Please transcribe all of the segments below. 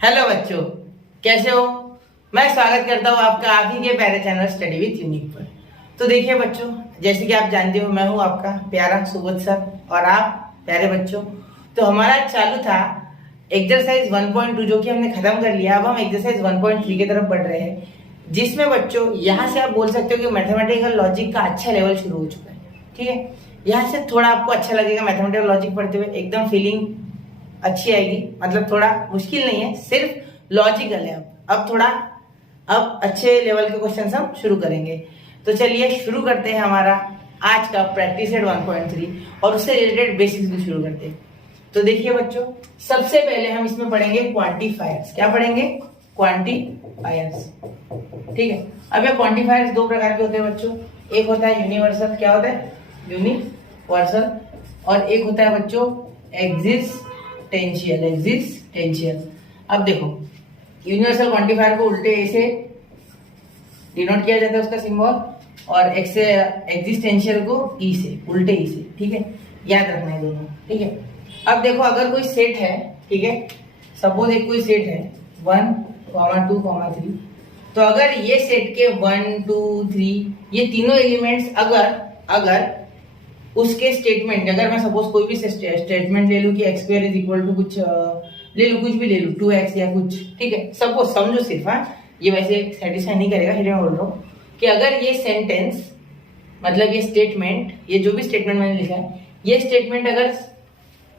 Hello बच्चों, कैसे हो। मैं स्वागत करता हूँ आपका आप ही के प्यारे चैनल स्टडी विद यूनिक पर। तो देखिए बच्चों, जैसे कि आप जानते हो मैं हूँ आपका प्यारा सुबोध सर और आप प्यारे बच्चों। तो हमारा चालू था एक्सरसाइज 1.2 जो कि हमने खत्म कर लिया। अब हम एक्सरसाइज 1.3 की तरफ बढ़ रहे हैं, जिसमें बच्चों यहाँ से आप बोल सकते हो कि मैथमेटिकल लॉजिक का अच्छा लेवल शुरू हो चुका है। ठीक है, यहाँ से थोड़ा आपको अच्छा लगेगा मैथमेटिकल लॉजिक पढ़ते हुए, एकदम फीलिंग अच्छी आएगी। मतलब थोड़ा मुश्किल नहीं है, सिर्फ लॉजिकल है। अब थोड़ा अब अच्छे लेवल के क्वेश्चन हम शुरू करेंगे। तो चलिए शुरू करते हैं हमारा आज का प्रैक्टिस सेट 1.3 और उससे रिलेटेड बेसिक्स भी शुरू करते हैं। तो देखिए बच्चों, सबसे पहले हम इसमें पढ़ेंगे क्वांटिफायर्स। क्या पढ़ेंगे? क्वांटिफायर्स। ठीक है, अब ये क्वांटिफायर्स दो प्रकार के होते हैं बच्चों। एक होता है यूनिवर्सल। क्या होता है? यूनिवर्सल। और एक होता है बच्चों एग्जिस्टेंशियल। एग्जिस्टेंशियल। अब देखो, यूनिवर्सल क्वांटिफायर को उल्टे ऐसे डिनोट किया जाता है उसका सिंबल, और एग्जिस्टेंशियल को ई से, उल्टे ई से। ठीक है, याद रखना है दोनों। ठीक है, अब देखो अगर कोई सेट है, ठीक है, सपोज एक कोई सेट है 1, 2, 3, तो अगर ये सेट के 1, 2, 3 ये तीनों एलिमेंट्स अगर उसके स्टेटमेंट, अगर मैं सपोज कोई भी स्टेटमेंट ले लूं कि x square is equal to कुछ ले लूं, कुछ भी ले लूं 2x या कुछ, ठीक है, सपोज समझो सिर्फ। ये वैसे सेटिस्फाई नहीं करेगा, फिर मैं बोल रहा हूँ कि अगर ये सेंटेंस, मतलब ये स्टेटमेंट, ये जो भी स्टेटमेंट मैंने लिखा है, ये स्टेटमेंट अगर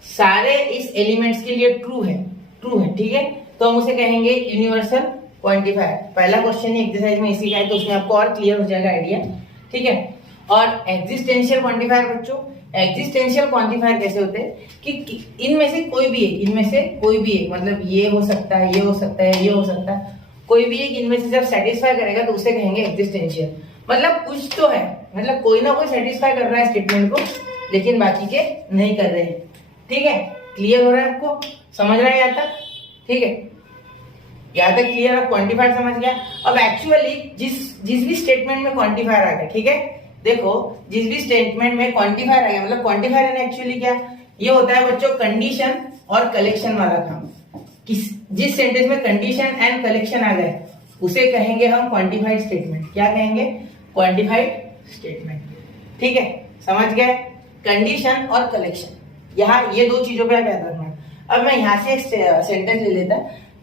सारे इस एलिमेंट्स के लिए ट्रू है, ठीक है, तो हम उसे कहेंगे यूनिवर्सल क्वांटिफायर। पहला क्वेश्चन ही एक्सरसाइज में इसी का है, तो उसमें आपको और क्लियर हो जाएगा आइडिया। ठीक है, और एग्जिस्टेंशियल क्वांटिफायर बच्चों, एग्जिस्टेंशियल क्वांटिफायर कैसे होते हैं कि इनमें से कोई भी एक, मतलब ये हो सकता है, ये हो सकता है, ये हो सकता है, कोई भी एक इनमें से जब सेटिस्फाई करेगा तो उसे कहेंगे एग्जिस्टेंशियल। मतलब कुछ तो है, मतलब कोई ना कोई सेटिस्फाई कर रहा है स्टेटमेंट को, लेकिन बाकी के नहीं कर रहे हैं। ठीक है, क्लियर हो रहा है आपको? समझ रहा है यहाँ तक? ठीक है, यहाँ तक क्लियर? आप क्वांटिफायर समझ गया। अब एक्चुअली जिस भी स्टेटमेंट में क्वांटिफायर आ गया, ठीक है, देखो जिस भी स्टेटमेंट में क्वांटिफायर आ गया, मतलब क्वांटिफायर है एक्चुअली क्या, ये होता है बच्चों कंडीशन और कलेक्शन वाला काम। जिस सेंटेंस में कंडीशन एंड कलेक्शन आ गए उसे कहेंगे हम क्वांटिफाइड स्टेटमेंट। क्या कहेंगे? Quantified statement. ठीक है, समझ गए? कंडीशन और कलेक्शन, यहाँ ये दो चीजों पे आप याद रखना। अब मैं यहाँ से एक सेंटेंस ले लेता,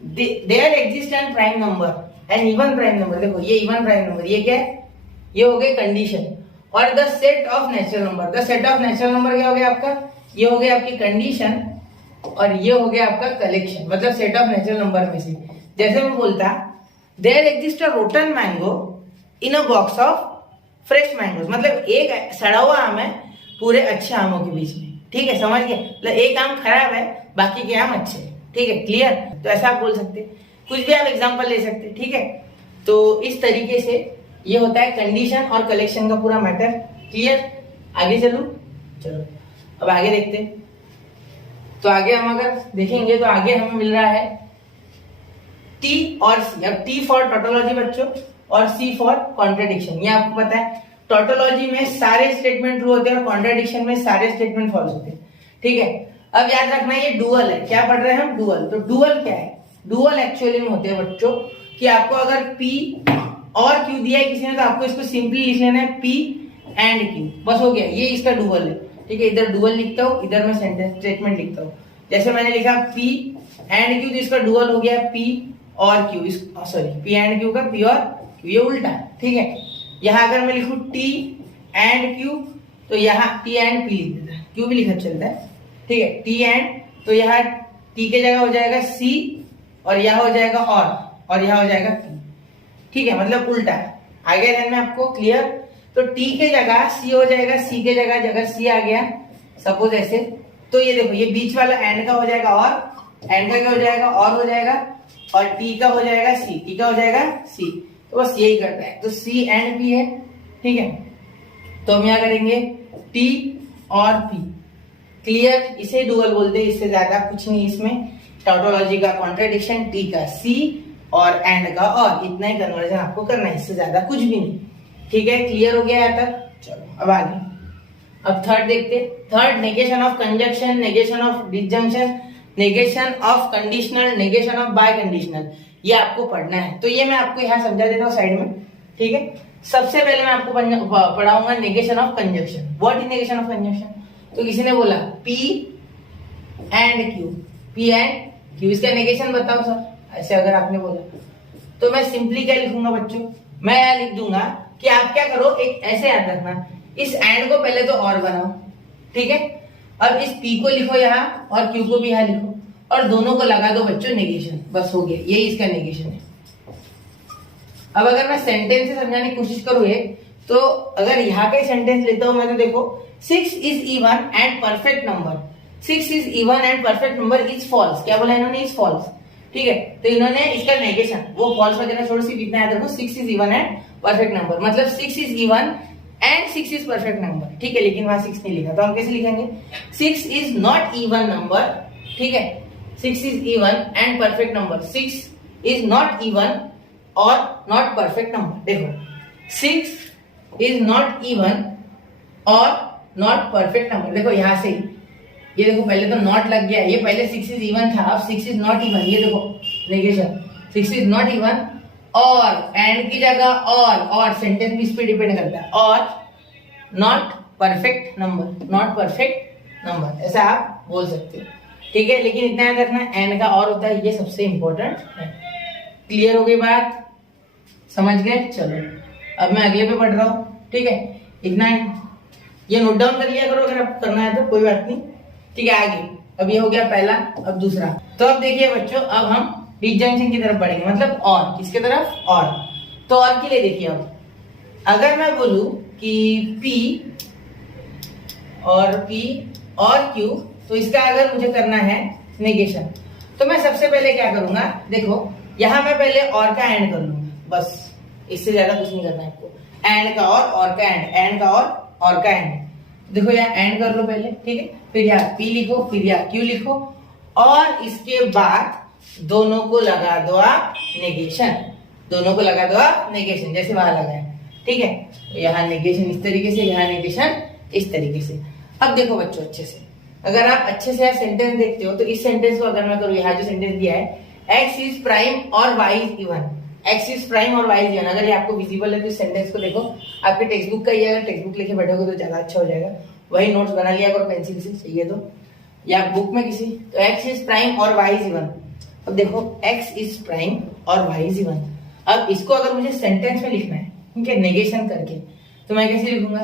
there exist an prime number and even prime number. देखो ये इवन प्राइम नंबर, ये क्या है? ये हो गए कंडीशन। और the set of natural number, the set of natural number क्या हो गया आपका? ये हो गया आपकी कंडीशन, और ये हो गया आपका कलेक्शन, मतलब सेट ऑफ नेचुरल नंबर में से। जैसे मैं बोलता there exist a rotten mango in a box of fresh mangoes, मतलब एक सड़ा हुआ आम है पूरे अच्छे आमों के बीच में। ठीक है, समझ गए? मतलब एक आम खराब है, बाकी के आम अच्छे हैं। ठीक है, क्लियर? तो ऐसा आप बोल सकते, कुछ भी आप एग्जाम्पल ले सकते। ठीक है, तो इस तरीके से ये होता है कंडीशन और कलेक्शन का पूरा मैटर। क्लियर? आगे चलो अब आगे देखते हैं। तो आगे हम अगर देखेंगे तो आगे हमें मिल रहा है टी और सी। अब टी फॉर टोटोलॉजी बच्चों और सी फॉर कॉन्ट्रेडिक्शन। ये आपको पता है, टोटोलॉजी में सारे स्टेटमेंट ट्रू होते हैं और कॉन्ट्रेडिक्शन में सारे स्टेटमेंट फॉल्स होते हैं। ठीक है, अब याद रखना ये डुअल है। क्या पढ़ रहे हैं हम? डुअल। तो डुअल क्या है? डुअल एक्चुअली में होते हैं बच्चों कि आपको अगर पी और क्यू दिया है किसी ने, तो आपको इसको सिंपली लिख लेना है पी एंड क्यू, बस हो गया, ये इसका डुअल है। ठीक है, इधर डुअल लिखता हूँ, इधर मैं सेंटेंस स्टेटमेंट लिखता हूँ। जैसे मैंने लिखा पी एंड क्यू, तो इसका डुअल हो गया पी और Q, sorry P and Q का पी और क्यू, ये उल्टा। ठीक है, यहाँ अगर मैं लिखूं टी एंड क्यू, तो यहाँ टी एंड पी लिख देता है, क्यू भी लिखा चलता है। ठीक है, टी एंड, तो यहाँ टी के जगह हो जाएगा सी, और यहाँ हो जाएगा और यहाँ हो जाएगा पी। ठीक है, मतलब उल्टा। आगे ध्यान में आपको क्लियर? तो टी के जगह सी हो जाएगा, सी के जगह सी आ गया सपोज ऐसे, तो ये देखो ये बीच वाला एंड का हो जाएगा और, एंड का क्या हो जाएगा? और हो जाएगा, और टी का हो जाएगा सी, टी का हो जाएगा सी। तो बस यही करता है, तो सी एंड पी है। ठीक है, तो हम यहाँ करेंगे टी और पी। क्लियर? इसे डुअल बोलते हैं, इससे ज्यादा कुछ नहीं इसमें। टोटोलॉजी का कॉन्ट्रेडिक्शन, टी का सी और एंड का और, इतना ही कन्वर्जन आपको करना है, इससे ज्यादा कुछ भी नहीं। ठीक है, क्लियर हो गया यहाँ तक? चलो अब आगे। अब थर्ड देखते। Third, negation of conjunction, negation of disjunction, negation of conditional, negation of bye conditional, ये आपको पढ़ना है। तो ये मैं आपको यहाँ समझा देता हूँ साइड में, ठीक है। सबसे पहले मैं आपको पढ़ाऊंगा negation of conjunction. What is negation of conjunction? तो किसी ने बोला P and Q, P and Q, इसका नेगेशन बताओ सर, ऐसे अगर आपने बोला तो मैं सिंपली क्या लिखूंगा बच्चों, मैं यहाँ लिख दूंगा कि आप क्या करो, एक ऐसे याद रखना, इस एंड को पहले तो और बनाओ, ठीक है। अब इस P को लिखो यहाँ और Q को भी यहाँ लिखो और दोनों को लगा दो बच्चों नेगेशन, बस हो गया, यही इसका नेगेशन है। अब अगर मैं सेंटेंस से समझाने की कोशिश करूँ तो अगर यहाँ का सेंटेंस लेता हूं मैं, तो देखो 6 is even and perfect number, 6 is even and perfect number is false. क्या बोला इन्होंने? इज फॉल्स, ठीक है। तो इन्होंने इसका नेगेशन वो फॉल्स वगैरह छोड़, सिर्फ इतना याद रखो 6 is even and perfect number, मतलब 6 is even and 6 is perfect number, ठीक है। लेकिन वहां 6 नहीं लिखा, तो हम कैसे लिखेंगे? 6 इज नॉट इवन नंबर, ठीक है। 6 is even and perfect number, 6 is not even और नॉट परफेक्ट नंबर। देखो 6 इज नॉट इवन और नॉट परफेक्ट नंबर, देखो यहां से ये देखो, पहले तो नॉट लग गया, ये पहले 6 इज इवन था, अब 6 इज नॉट इवन, ये देखो नेगेशन, 6 इज नॉट इवन और एंड की जगह और सेंटेंस भी इस पे डिपेंड करता है, और not perfect number, not perfect number, ऐसा आप बोल सकते हो, ठीक है। लेकिन इतना याद रखना एंड का और होता है, ये सबसे इंपॉर्टेंट है। क्लियर हो गई बात? समझ गए? चलो अब मैं अगले पे पढ़ रहा हूं, ठीक है। इतना ये नोट डाउन कर लिया करो अगर आप करना है तो, कोई बात नहीं, ठीक है। आगे अब ये हो गया पहला, अब दूसरा। तो अब देखिए बच्चों, अब हम डिसजंक्शन की तरफ बढ़ेंगे, मतलब और किसके तरफ? और। तो और के लिए देखिए, अब अगर मैं बोलूं कि P और Q, तो इसका अगर मुझे करना है नेगेशन, तो मैं सबसे पहले क्या करूंगा, देखो यहां मैं पहले और का एंड कर लूंगा, बस इससे ज्यादा कुछ नहीं करना है आपको। एंड का और का एंड, एंड का और का एंड, देखो यहाँ एंड कर लो पहले, ठीक है। फिर यहाँ P लिखो, फिर यहाँ Q लिखो और इसके बाद दोनों को लगा दो आप नेगेशन, दोनों को लगा दो आप नेगेशन, जैसे वहां लगाए, ठीक है। तो यहाँ नेगेशन इस तरीके से, यहाँ नेगेशन इस तरीके से। अब देखो बच्चों अच्छे से, अगर आप अच्छे से सेंटेंस देखते हो तो इस सेंटेंस को अगर मैं करूँ, यहाँ जो सेंटेंस दिया है x इज प्राइम और y is even, x is prime और y इज इवन, अगर ये आपको विजिबल है तो इस सेंटेंस को देखो, आपके टेक्स्ट बुक का ही, अगर टेक्स्ट बुक लेके बैठोगे तो ज्यादा अच्छा हो जाएगा, वही नोट्स बना लिया अगर पेंसिल से चाहिए तो, या बुक में किसी, तो x इज प्राइम और y इज इवन। अब देखो x इज प्राइम और y इज इवन, अब इसको अगर मुझे सेंटेंस में लिखना है, ठीक है, नेगेशन करके, तो मैं कैसे लिखूंगा?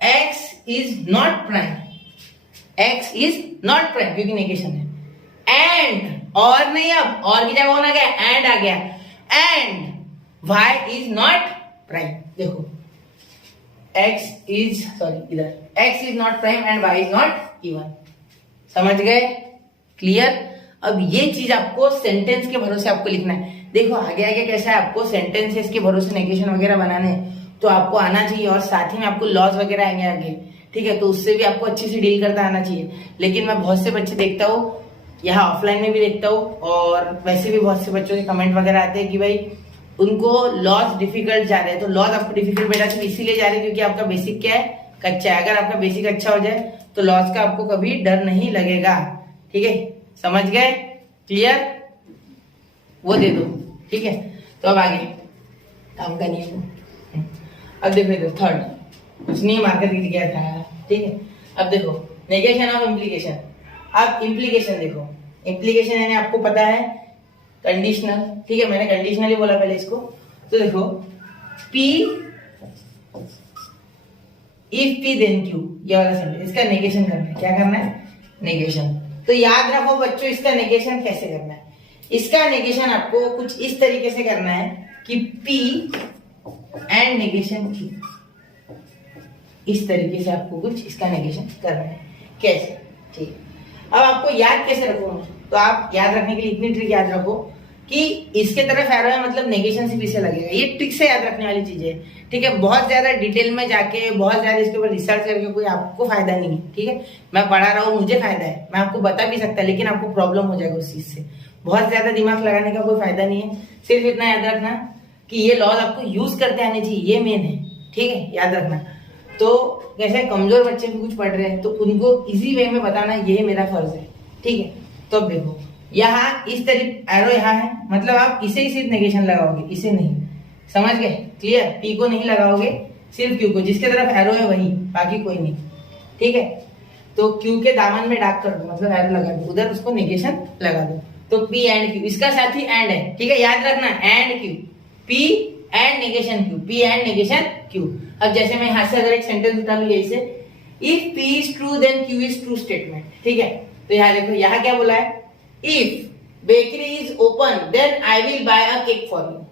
x is not prime, x is not prime क्योंकि नेगेशन है, एंड और नहीं, अब और की जगह होना गया एंड आ गया, and y is not prime. देखो x is not prime and y is not even, समझ गए? क्लियर? अब ये चीज आपको सेंटेंस के भरोसे आपको लिखना है। देखो आगे आगे कैसा है, आपको सेंटेंसेस के भरोसे नेगेशन वगैरह बनाने तो आपको आना चाहिए, और साथ ही में आपको लॉज वगैरह आएंगे आगे, ठीक है। तो उससे भी आपको अच्छे से डील करता आना चाहिए। लेकिन मैं बहुत से बच्चे देखता हूँ, यहाँ ऑफलाइन में भी देखता हूँ और वैसे भी बहुत से बच्चों के कमेंट वगैरह आते हैं कि भाई उनको लॉज डिफिकल्ट जा रहे हैं। तो लॉज आपको डिफिकल्ट बेटा सिर्फ इसीलिए जा रहे हैं क्योंकि आपका बेसिक क्या है? कच्चा है। अगर आपका बेसिक अच्छा हो जाए तो लॉज का आपको कभी डर नहीं लगेगा, ठीक है। समझ गए? क्लियर? वो दे दो, ठीक है। तो अब आगे काम का नियम, अब देखो थर्ड, कुछ नहीं मार्कर दिख गया था, ठीक है। अब देखो नेगेशन ऑफ इम्प्लीकेशन। अब इम्प्लीकेशन देखो, इम्प्लीकेशन यानी आपको पता है कंडीशनल, ठीक है, मैंने कंडीशनल ही बोला पहले इसको। तो देखो P if P then Q, ये वाला सेंटेंस, इसका नेगेशन करना है। क्या करना है? नेगेशन। तो याद रखो बच्चों, इसका नेगेशन कैसे करना है। इसका नेगेशन आपको कुछ इस तरीके से करना है कि P एंड नेगेशन Q, इस तरीके से आपको कुछ इसका नेगेशन करना है। कैसे? ठीक है। अब आपको याद कैसे रखो, तो आप याद रखने के लिए इतनी ट्रिक याद रखो कि इसके तरफ एरो है मतलब नेगेशन से पीछे लगेगा। ये ट्रिक से याद रखने वाली चीज है, ठीक है। बहुत ज्यादा डिटेल में जाके बहुत ज्यादा इसके ऊपर रिसर्च करके कोई आपको फायदा नहीं है, ठीक है। मैं पढ़ा रहा हूँ, मुझे फायदा है, मैं आपको बता भी सकता, लेकिन आपको प्रॉब्लम हो जाएगा उस चीज से। बहुत ज्यादा दिमाग लगाने का कोई फायदा नहीं है। सिर्फ इतना याद रखना कि ये लॉज आपको यूज करते आने चाहिए, ये मेन है, ठीक है, याद रखना। तो जैसे कमजोर बच्चे भी कुछ पढ़ रहे हैं तो उनको इजी वे में बताना, ये मेरा फर्ज है, ठीक है। तो अब देखो यहाँ इस तरह एरो यहाँ है, मतलब आप इसे ही सिर्फ नेगेशन लगाओगे, इसे नहीं, समझ गए? क्लियर? पी को नहीं लगाओगे, सिर्फ क्यू को, जिसके तरफ एरो है वही, बाकी कोई नहीं, ठीक है? तो क्यू के दामन में डार्क कर दो, मतलब एरो लगा दो, उधर उसको नेगेशन लगा दो। तो पी एंड क्यू, इसका साथ ही एंड है, ठीक है? याद रखना, and Q, P and negation Q, P and negation Q. अब जैसे मैं यहाँ से अगर एक सेंटेंस उठा लू यही से, if P is true then Q is true statement, ठीक है? तो यहाँ देखो, यहाँ क्या बोला है? If bakery is open then I will buy a cake for you.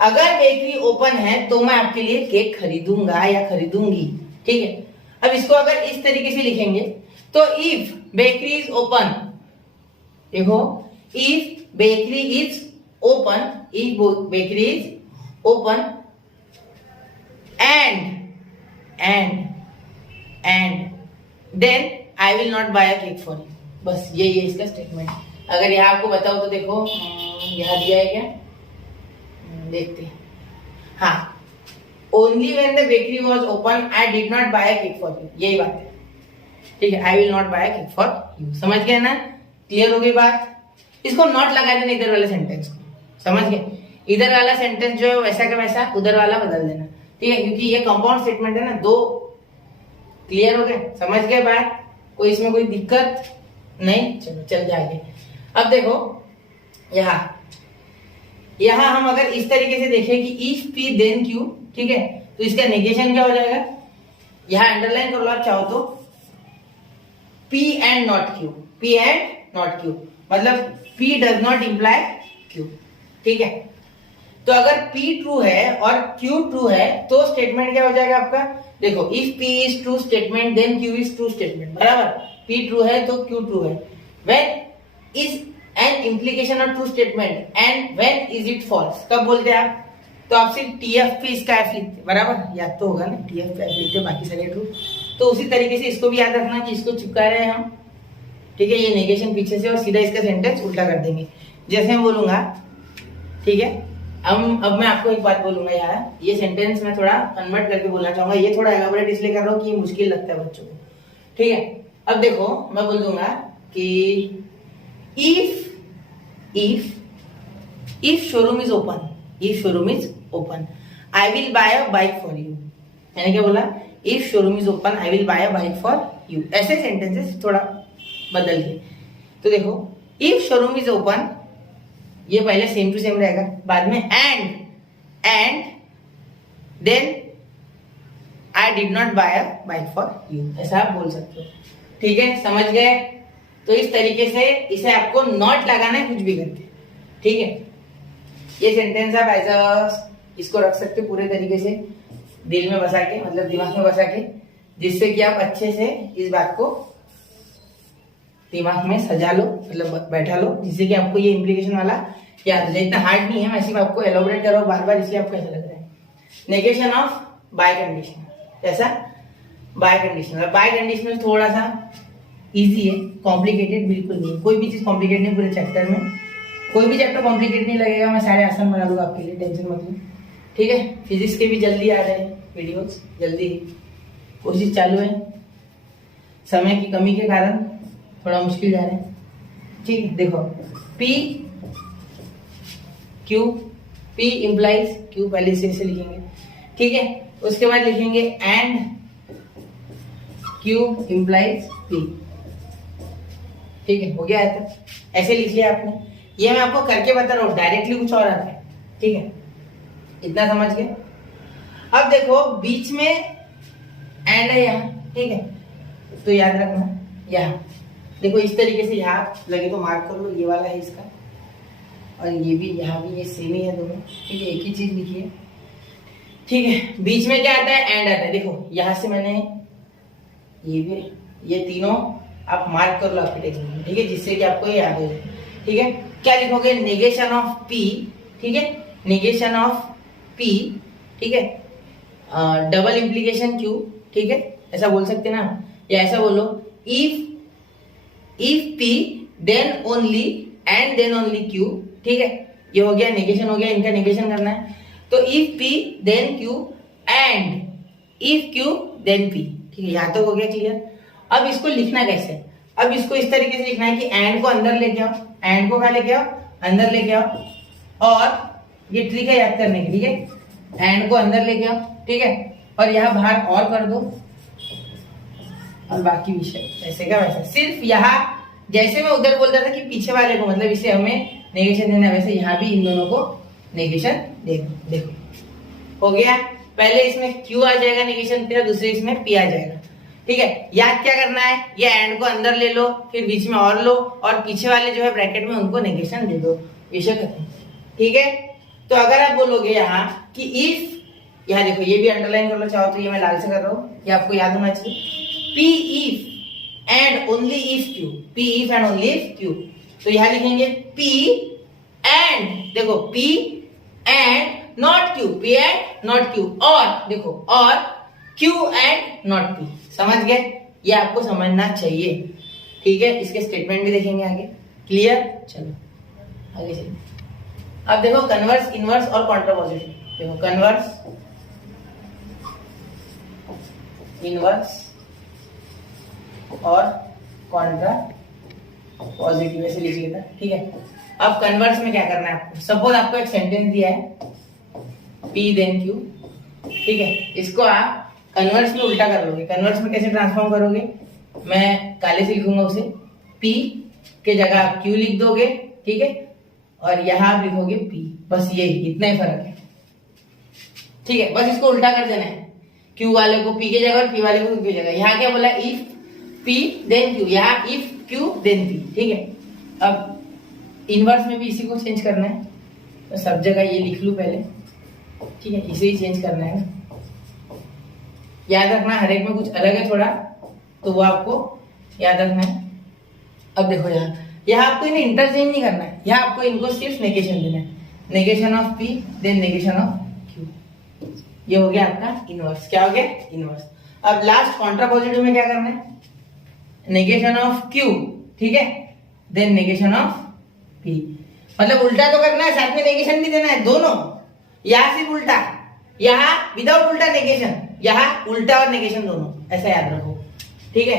अगर बेकरी ओपन है तो मैं आपके लिए केक खरीदूंगा या खरीदूंगी, ठीक है? अब इसको अगर इस तरीके से लिखेंगे तो इफ बेकरी इज ओपन, देखो if bakery is open, if bakery is open and then I will not buy a cake for you. बस यही है इसका स्टेटमेंट। अगर यहाँ आपको बताओ तो देखो, यहाँ दिया है क्या, देखते हैं। हाँ, only when the bakery was open I did not buy a cake for you, यही बात है, ठीक है? I will not buy a cake for you, समझ गए ना? क्लियर हो गई बात? इसको नॉट लगा देना इधर वाले सेंटेंस को, समझ गए? इधर वाला सेंटेंस जो है वैसा का वैसा, उधर वाला बदल देना, ठीक है? क्योंकि ये कंपाउंड स्टेटमेंट है ना, दो। क्लियर हो गए? समझ गए बात? कोई इसमें कोई दिक्कत नहीं? चलो चल जाएंगे। अब देखो यहाँ हम अगर इस तरीके से देखें कि इफ पी देन क्यू, ठीक है? तो इसका नेगेशन क्या हो जाएगा? यहाँ अंडरलाइन कर लो आप चाहो तो, P and not Q, P and not Q, मतलब P does not imply Q, ठीक है? तो अगर पी ट्रू है और क्यू ट्रू है तो स्टेटमेंट क्या हो जाएगा आपका? देखो, if P is true statement then Q is true statement, बराबर? पी ट्रू है तो क्यू ट्रू है। When is an implication of true statement and when is it false, कब बोलते हैं आप? तो आप सिर्फ टीएफ पे इसका एफ लिखते, बराबर? याद तो होगा ना, टीएफ पे एफ लिखते, बाकी सारे ट्रू। तो उसी तरीके से इसको भी याद रखना कि इसको चिपका रहे हैं हम, ठीक है? ये नेगेशन पीछे से और सीधा इसका सेंटेंस उल्टा कर देंगे। जैसे मैं बोलूंगा, ठीक है? अब मैं आपको एक बात बोलूंगा यार, ये सेंटेंस मैं थोड़ा कन्वर्ट करके बोलना चाहूंगा। ये थोड़ा एलाबोरेट इसलिए कर रहा हूँ कि ये मुश्किल लगता है बच्चों को, ठीक है? अब देखो, मैं बोल दूंगा कि if showroom is open, I will buy a bike for you। मैंने क्या बोला? if showroom is open, I will buy a bike for you। ऐसे सेंटेंसेस थोड़ा बदल के। तो देखो, if showroom is open, ये पहले सेम टू सेम रहेगा, बाद में and then I did not buy a bike for you, ऐसा आप बोल सकते हो, ठीक है? समझ गए? तो इस तरीके से इसे आपको नॉट लगाना है कुछ भी करके, ठीक है? ये सेंटेंस आप ऐसा इसको रख सकते पूरे तरीके से दिल में बसा के, मतलब दिमाग में बसा के, जिससे कि आप अच्छे से इस बात को दिमाग में सजा लो, मतलब बैठा लो, जिससे कि आपको ये इम्प्लीकेशन वाला याद हो जाए। इतना हार्ड नहीं है, मैं सिर्फ आपको एलोबरेट कर रहा हूँ बार बार, इसलिए आपको ऐसा लग रहा है। नेगेशन ऑफ बाय कंडीशन, ऐसा बाय कंडीशनल। बाय कंडीशनल थोड़ा सा इजी है, कॉम्प्लिकेटेड बिल्कुल नहीं। कोई भी चीज कॉम्प्लिकेटेड नहीं पूरे चैप्टर में, कोई भी चैप्टर कॉम्प्लिकेटेड नहीं लगेगा। मैं सारे आसान बना दूंगा आपके लिए, टेंशन मत लो, ठीक है? फिजिक्स के भी जल्दी आ रहे हैं वीडियोस, जल्दी ही कोशिश चालू है। समय की कमी के कारण थोड़ा मुश्किल जा रहे हैं, ठीक है? देखो, P Q, P implies Q, पहले से ऐसे लिखेंगे, ठीक है? उसके बाद लिखेंगे एंड क्यू इम्प्लाइज पी, ठीक है? हो गया है, तो ऐसे लिख लिया आपने। ये मैं आपको करके बता रहा हूँ, डायरेक्टली कुछ और आता है, ठीक है? इतना समझ गए? अब देखो, बीच में एंड है यहाँ, ठीक है? तो याद रखना, यहाँ देखो इस तरीके से, यहाँ लगे तो मार्क कर लो, ये वाला है इसका, और ये भी, यहाँ भी ये सेम ही है दोनों, ठीक है? एक ही चीज लिखिए, ठीक है? बीच में क्या आता है? एंड आता है। देखो यहाँ से मैंने ये भी, ये तीनों आप मार्क कर लो आपके टेक्स्ट में, ठीक है? जिससे कि आपको ये याद हो जाए, ठीक है? क्या लिखोगे? नेगेशन ऑफ पी, ठीक है? नेगेशन ऑफ पी, ठीक है? डबल इम्प्लीकेशन क्यू, ठीक है? ऐसा बोल सकते ना, या ऐसा बोलो, if P then only and then only Q, ठीक है? ये हो गया नेगेशन, हो गया, इनका नेगेशन करना है। तो if P then Q and if Q then P, ठीक है? यहाँ तो हो गया क्लियर। अब इसको लिखना कैसे? अब इसको इस तरीके से लिखना है कि एंड को अंदर लेके आओ, एंड को कहाँ लेके आओ, अंदर लेके आओ, और ये ट्रिक है याद करने की, ठीक है, एंड को अंदर लेके आओ, ठीक है, और यहाँ बाहर और कर दो, और बाकी विषय ऐसे का वैसे, सिर्फ यहाँ जैसे मैं उधर बोलता था कि पीछे वाले को मतलब इसे हमें नेगेशन देना, वैसे यहाँ भी इन दोनों को नेगेशन दे दो। देखो हो गया, पहले इसमें क्यू आ जाएगा नेगेशन, फिर दूसरे इसमें पी आ जाएगा, ठीक है। याद क्या करना है, ये एंड को अंदर ले लो, फिर बीच में और लो, और पीछे वाले जो है ब्रैकेट में उनको नेगेशन दे दो, विषय खत्म, ठीक है। तो अगर आप बोलोगे यहाँ कि इफ, यहाँ देखो ये भी अंडरलाइन कर लो चाहो तो, ये मैं लाल से कर रहा हूँ, ये आपको याद होना चाहिए, P if and only if Q, P if and only if Q, तो यहाँ लिखेंगे पी एंड, देखो P and not Q, P and not Q, और देखो और क्यू एंड नॉट पी, समझ गए, ये आपको समझना चाहिए, ठीक है। इसके स्टेटमेंट भी देखेंगे आगे, क्लियर, चलो आगे चलिए। अब देखो कन्वर्स, इनवर्स और कॉन्ट्रापोजिटिव, देखो कन्वर्स, इनवर्स और कॉन्ट्रा पॉजिटिव ऐसे लिख लेता, ठीक है। अब कन्वर्स में क्या करना है आपको, सपोज आपको एक सेंटेंस दिया है P देन Q, ठीक है, इसको आप कन्वर्स में उल्टा कर लोगे। कन्वर्स में कैसे ट्रांसफॉर्म करोगे, मैं काले से लिखूंगा उसे, P के जगह आप Q लिख दोगे, ठीक है, और यहां आप लिखोगे P, बस यही, इतना ही फर्क है, ठीक है। बस इसको उल्टा कर देना है, Q वाले को P के जगह और P वाले को Q की जगह। यहाँ क्या बोला, इफ P देन Q, यहाँ इफ Q देन P, ठीक है। अब इनवर्स में भी इसी को चेंज करना है, तो सब जगह ये लिख लूं पहले, ठीक है, इसे ही चेंज करना है ना, याद रखना हर एक में कुछ अलग है थोड़ा, तो वो आपको याद रखना है। अब देखो यहाँ आपको इन्हें इंटरचेंज नहीं करना है, यहाँ आपको इनको सिर्फ नेगेशन देना है, negation of P then negation of Q, ये हो गया आपका इनवर्स। क्या हो गया, इनवर्स। अब लास्ट कॉन्ट्रापोजिटिव में क्या करना है, नेगेशन ऑफ Q, ठीक है, देन नेगेशन ऑफ P, मतलब उल्टा तो करना है, साथ में नेगेशन भी देना है, दोनों, यहाँ सिर्फ उल्टा, यहाँ विदाउट उल्टा नेगेशन, यहाँ उल्टा और नेगेशन दोनों, ऐसा याद रखो, ठीक है।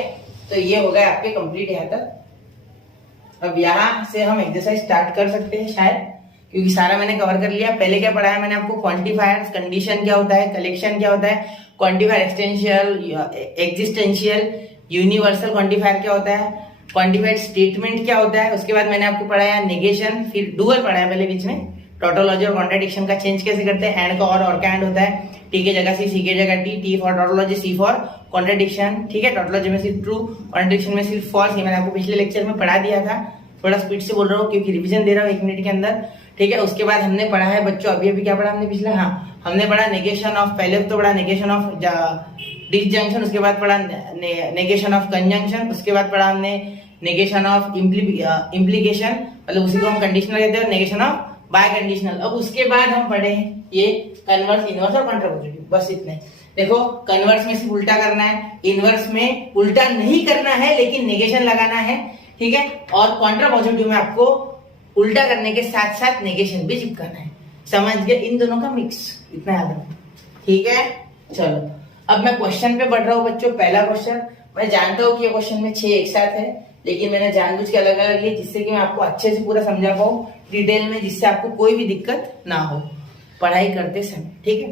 तो ये हो गया आपके कंप्लीट यहाँ तक। अब यहाँ से हम एक्सरसाइज स्टार्ट कर सकते हैं शायद, क्योंकि सारा मैंने कवर कर लिया। पहले क्या पढ़ाया मैंने आपको, क्वांटिफायर्स, कंडीशन क्या होता है, कलेक्शन क्या होता है, quantifier existential, existential, universal quantifier क्या होता है, क्वांटिफाइड स्टेटमेंट क्या होता है, उसके बाद मैंने आपको पढ़ाया नेगेशन, फिर डुअल पढ़ाया पहले बीच में, टोटोलॉजी और कॉन्ट्राडिक्शन का चेंज कैसे करते हैं, एंड का और का एंड होता है, टी के जगह सी के जगह T for tautology, C for contradiction, ठीक है, टोटोलॉजी में सिर्फ ट्रू, कॉन्ट्राडिक्शन में सिर्फ फॉल्स, ये मैंने आपको पिछले लेक्चर में पढ़ा दिया था, थोड़ा स्पीड से बोल रहा हूँ क्योंकि रिवीजन दे रहा हूँ 1 मिनट के अंदर, ठीक है। उसके बाद हमने पढ़ा है बच्चों, अभी क्या पढ़ा हमने पिछला, हाँ हमने पढ़ा नेगेशन ऑफ, पहले तो पढ़ा नेगेशन ऑफ डिसजंक्शन, उसके बाद पढ़ा नेगेशन ऑफ कंजंक्शन, उसके बाद पढ़ा हमने नेगेशन ऑफ इम्प्लीकेशन, मतलब उसी को हम कंडीशनल कहते हैं, नेगेशन ऑफ बाय कंडीशनल। अब उसके बाद हम पढ़े ये कन्वर्स, इनवर्स और कॉन्ट्रापोजिटिव, बस इतने। देखो कन्वर्स में सिर्फ उल्टा करना है, इनवर्स में उल्टा नहीं करना है लेकिन नेगेशन लगाना है, ठीक है, और कॉन्ट्रापोजिटिव में आपको उल्टा करने के साथ साथ नेगेशन भी चिपकाना है, समझ गए, इन दोनों का मिक्स, इतना याद रखो, ठीक है। चलो अब मैं क्वेश्चन पे बढ़ रहा हूँ बच्चों। पहला क्वेश्चन, मैं जानता हूँ कि ये क्वेश्चन में 6 एक साथ है, लेकिन मैंने जानबूझ के अलग अलग लिए जिससे कि मैं आपको अच्छे से पूरा समझा पाऊँ डिटेल में, जिससे आपको कोई भी दिक्कत ना हो पढ़ाई करते समय, ठीक है।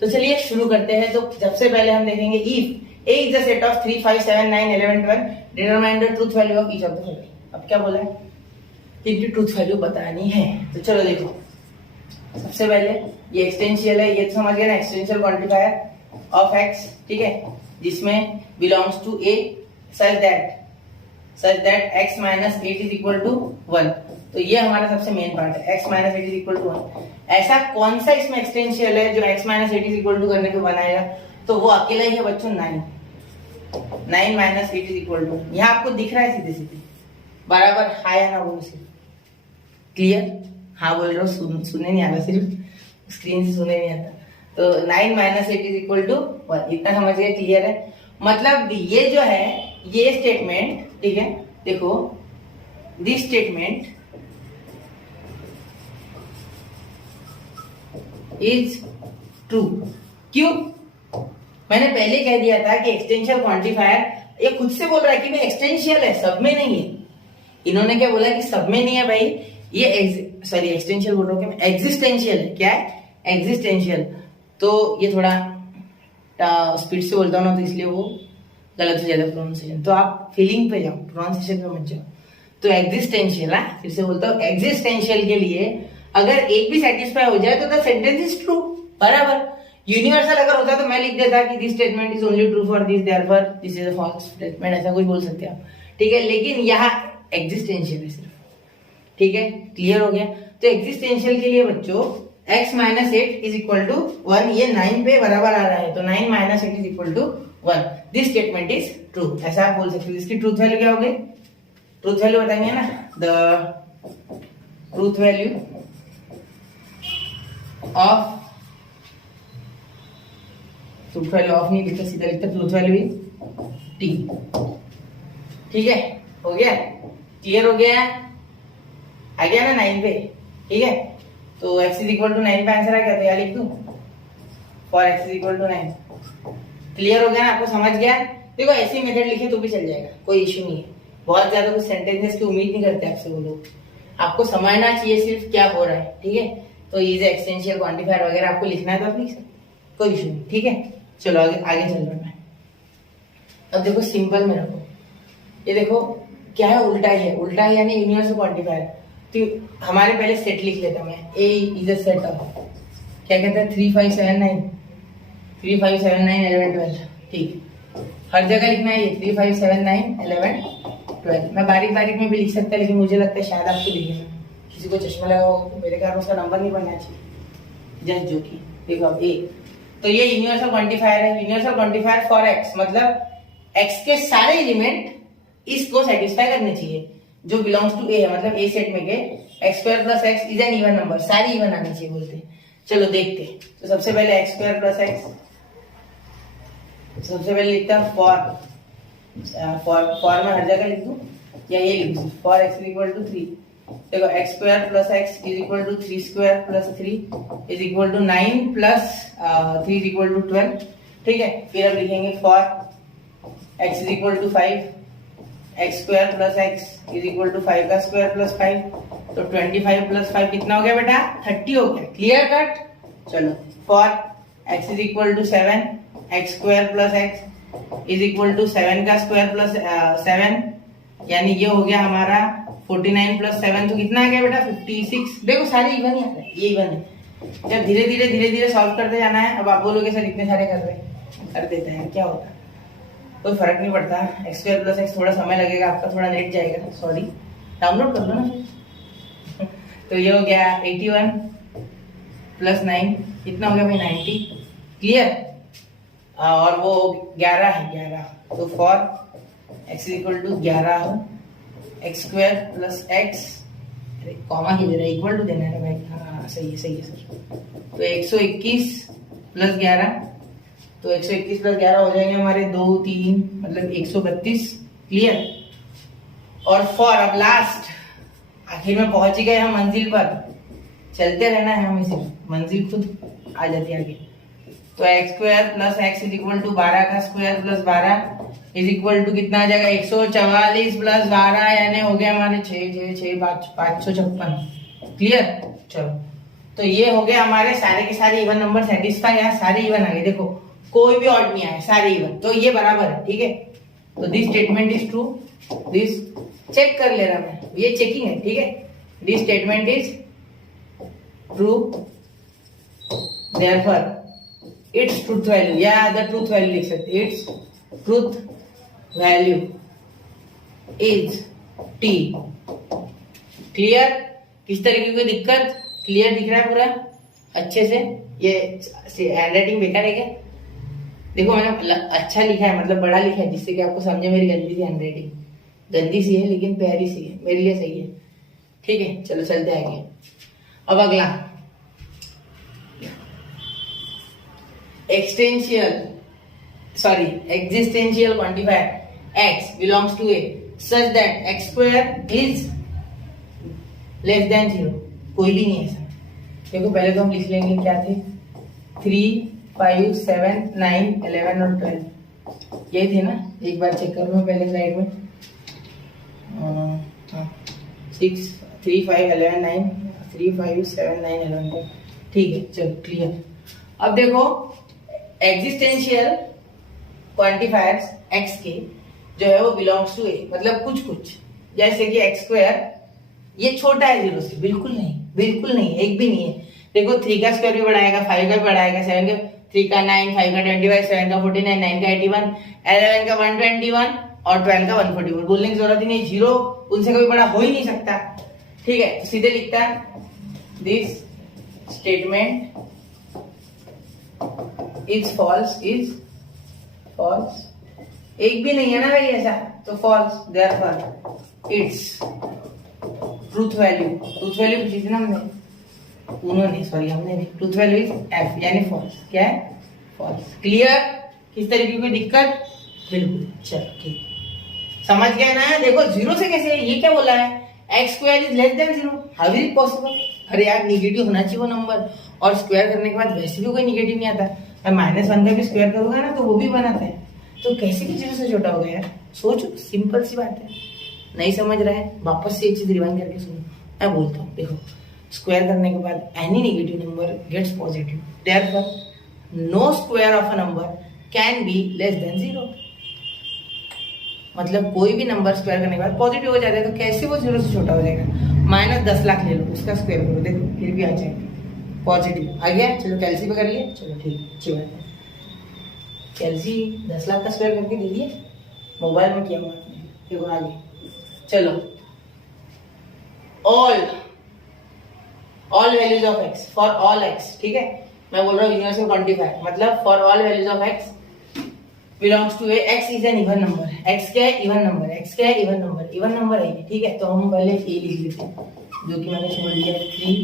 तो चलिए शुरू करते हैं। तो सबसे पहले हम देखेंगे if A is the set of 3, 5, 7, 9, 11, 12, determine the truth value of each of the following. अब क्या बोला है, इनकी ट्रूथ वैल्यू बतानी है। तो चलो देखो, सबसे पहले ये एक्सटेंशियल है, ये तो समझ गए ना, एक्सटेंशियल क्वांटिफायर ऑफ एक्स, ठीक है, जिसमें belongs to A such that x minus 8 is equal to 1। तो ये हमारा सबसे मेन पार्ट है, x minus 8 is equal to 1। ऐसा कौन सा इसमें एक्सटेंशियल है जो x minus 8 is equal to करने को बनाएगा, तो वो अकेला ही है बच्चों, 9 माइनस 8 इज इक्वल टू, यहाँ आपको दिख रहा है सीधे सीधे बराबर, हाँ या ना बोलो सिर्फ, क्लियर, हाँ बोल रहा हूँ, सुनने नहीं आता, सिर्फ स्क्रीन से सुनने नहीं आता। तो 9 माइनस 8 इज इक्वल टू 1, इतना समझ गए, क्लियर है। मतलब ये जो है ये स्टेटमेंट, ठीक है, देखो दिस स्टेटमेंट इज ट्रू। क्यों, मैंने पहले कह दिया था कि एक्सटेंशियल क्वांटिफायर ये खुद से बोल रहा है कि भाई एक्सटेंशियल है, सब में नहीं है। इन्होंने क्या बोला कि सब में नहीं है भाई, ये सॉरी एक्सटेंशियल बोल रहा हूँ, एग्जिस्टेंशियल है। क्या है? एग्जिस्टेंशियल। तो ये थोड़ा स्पीड से बोलता हूँ ना, तो इसलिए वो गलत हो जाता है प्रोनाउंसिएशन। तो आप फीलिंग पे जाओ, प्रोनाउंसिएशन पे मत जाओ। तो एग्जिस्टेंशियल है, फिर से बोलता हूँ, एग्जिस्टेंशियल के लिए अगर एक भी सेटिस्फाई हो जाए तो द सेंटेंस इज ट्रू, बराबर। यूनिवर्सल अगर होता तो मैं लिख देता कि this statement is only true for this, therefore this is a false statement, ऐसा कुछ बोल सकते हैं आप, ठीक है। लेकिन यहाँ एग्जिस्टेंशियल है सिर्फ, ठीक है, क्लियर हो गया। तो एग्जिस्टेंशियल के लिए बच्चों x minus 8 is equal to 1, ये 9 पे बराबर आ रहा है, तो 9 minus 8 is equal to 1, this statement is true, ऐसा आप बोल सकते हो। इसकी ट्रूथ वैल्यू क्या होगी? ट्रूथ वैल्यू बताएंगे ना, the truth value of, truth value of नहीं लिखते, सीधा लिखते ट्रूथ वैल्यू इज टी, ठीक है, हो गया, क्लियर हो गया, आ गया ना 9 पे, ठीक है। तो x इज इक्वल टू 9 पे आंसर आ गया, तो यहाँ लिख दूं for x is equal to 9, clear हो गया ना, आपको समझ गया। देखो ऐसी मेथड लिखे तो भी चल जाएगा, कोई इश्यू नहीं है, बहुत ज्यादा कुछ सेंटेंसेस की उम्मीद नहीं करते आपसे वो लोग, आपको समझना चाहिए सिर्फ क्या हो रहा है, ठीक है। तो ये एक्सटेंशियल क्वांटिफायर वगैरह आपको लिखना है तो आप लिख सकते, कोई इश्यू नहीं, ठीक है। चलो आगे आगे चल रहा है। अब देखो सिंपल में रखो, ये देखो क्या है, उल्टा ही है, उल्टा है यानी यूनिवर्सल क्वांटिफायर। तो हमारे पहले सेट लिख लेता मैं, ए इज अ सेट ऑफ, क्या कहता है, 3 5 7 9, 3 5 7 9 11 12, ठीक, हर जगह लिखना है ये 3 5 7 9 11 12। मैं बारीक बारीक में भी लिख सकता है, लेकिन मुझे लगता है शायद आपको दिखेगा, किसी को चश्मा लगा हो तो मेरे कारण उसका नंबर नहीं बनना चाहिए, जस्ट जो की देखो अब ए। तो ये यूनिवर्सल क्वांटिफायर है, यूनिवर्सल क्वांटिफायर फॉर एक्स, मतलब एक्स के सारे एलिमेंट इसको सेटिस्फाई करने चाहिए जो बिलोंग्स टू ए है, मतलब ए सेट में के x square plus x is an even number, सारी इवन आनी चाहिए बोलते हैं। चलो देखते हैं। तो सबसे पहले एक्स स्क्वायर प्लस एक्स, सबसे पहले लिखता हूं फॉर में हर जगह लिख दूं या ये लिख दूं, for x is equal to 3। देखो x square plus x is equal to 3 square plus 3 is equal to 9 plus 3 is equal to 12, ठीक है। फिर अब लिखेंगे for x is equal to 5, x square plus x is equal to 5 का square plus 5, तो 25 plus 5 कितना हो गया बेटा, 30 हो गया, क्लियर कट। चलो for x is equal to 7, x square plus x is equal to 7 का स्क्वायर प्लस 7, यानी ये हो गया हमारा 49 प्लस 7, तो कितना आ गया बेटा 56। देखो सारे इवन ही आ रहे हैं, ये इवन है। जब धीरे धीरे सॉल्व करते जाना है। अब आप बोलोगे सर इतने सारे कर रहे, कर देते हैं, क्या होता है, कोई फर्क नहीं पड़ता। एक्स स्क्वायर प्लस एक्स थोड़ा समय लगेगा आपका, थोड़ा लेट जाएगा, सॉरी, डाउनलोड कर लो ना। तो ये हो गया 81 प्लस 9, कितना हो गया भाई 90, क्लियर। और वो 11 है, 11, तो for X equal to 11 X square plus X, comma ही दे रहा है, इक्वल टू देना है भाई, हाँ सही है सर। तो 121 प्लस 11, तो 121 प्लस 11 हो जाएंगे हमारे 2 3, मतलब 132, क्लियर। और फॉर अब लास्ट, आखिर में पहुंच ही गए हम मंजिल पर, चलते रहना है हमें, सिर्फ मंजिल खुद आ जाती है आगे। तो x square plus x is equal to 12 का square plus 12 is equal to कितना आ जाएगा 144 प्लस 12, यानी हो गया हमारे 556, क्लियर। चलो तो ये हो गया हमारे सारे के सारे इवन नंबर सेटिस्फाई, यहाँ सारे इवन आ गए, देखो कोई भी ऑड नहीं आया, सारे इवन, तो ये बराबर है, ठीक है। तो this statement is true, this check कर ले रहा मैं, ये चेकिंग है, ठीक है। This statement is true, therefore its truth value, या द ट्रूथ वैल्यू लिख सकते, its truth value is T, clear. किस तरीके की दिक्कत, क्लियर दिख रहा है पूरा अच्छे से। ये हैंडराइटिंग बेकार है क्या, देखो मैंने अच्छा लिखा है, मतलब बड़ा लिखा है, जिससे कि आपको समझे मेरी गंदी सी हैंडराइटिंग, गंदी सी है लेकिन प्यारी सी है, मेरे लिए सही है, ठीक है। चलो चलते आगे। अब अगला existential quantifier x belongs to a such that x square is less than 0, कोई भी नहीं ऐसा। देखो पहले तो हम लिख लेंगे क्या थे, 3 5 7 9 11 और 12, यही थे ना, एक बार चेक करूँ मैं पहले स्लाइड में। 6 3 5 11 9 3 5 7 9 11, ठीक है चलो क्लियर। अब देखो एग्जिस्टेंशियल क्वांटिफायर्स x के जो है वो बिलोंग्स टू ए, मतलब कुछ कुछ, जैसे कि x स्क्वायर ये छोटा है 0 से, बिल्कुल नहीं, बिल्कुल नहीं, एक भी नहीं है। देखो 3 का स्क्वायर भी बढ़ाएगा, 5 का भी बढ़ाएगा, 7 का 3 का 9, 5 का 25, 7 का 49, 9 का 81, 11 का 121 और 12 का 141। बोलने की जरूरत ही नहीं, 0 उनसे कभी बड़ा हो ही नहीं सकता। ठीक है, तो सीधे लिखता है this statement is false, is false, एक भी नहीं है ना भाई ऐसा, तो false, therefore its truth value पूछी थी ना हमने, उन्होंने, सॉरी हमने नहीं, ट्रूथ वैल्यू इज f, यानी फॉल्स। क्या है? फॉल्स। क्लियर? किस तरीके की दिक्कत? बिल्कुल, चलो ठीक, समझ गए ना। देखो 0 से कैसे, ये क्या बोला है, x square is less than 0, how is it possible? अरे यार निगेटिव होना चाहिए वो नंबर, और स्क्वायर करने के बाद वैसे भी कोई निगेटिव नहीं आता। मैं -1 का भी स्क्वायर करूंगा ना तो वो भी बनाता है, तो कैसे भी 0 से छोटा हो गया यार? सोचो, सिंपल सी बात है। नहीं समझ रहा है, वापस से एक चीज रिवाइंड करके सुनो। मैं बोलता हूँ, देखो स्क्वायर करने के बाद any negative number gets positive, therefore no square of a number can be less than 0। मतलब कोई भी नंबर स्क्वायर करने के बाद पॉजिटिव हो जाता है, तो कैसे वो 0 से छोटा हो जाएगा? -10 लाख ले लो, उसका स्क्वायर करो, देखो फिर भी आ जाएगा पॉजिटिव, आ गया। चलो कैलसी पे कर लिए, चलो ठीक, अच्छी बात है। कैलसी 10 लाख का स्क्वायर करके दे दिए, मोबाइल में किया हुआ आपने, देखो आगे चलो। All values of x, for all x, ठीक है, मैं बोल रहा हूँ यूनिवर्सल क्वांटिफायर, मतलब for all values of x belongs to A, x is an even number. x क्या है? Even number. x क्या है? इवन नंबर, इवन नंबर है ये, ठीक है। तो हम पहले a लिख लेते हैं, जो कि मैंने छोड़ दिया 3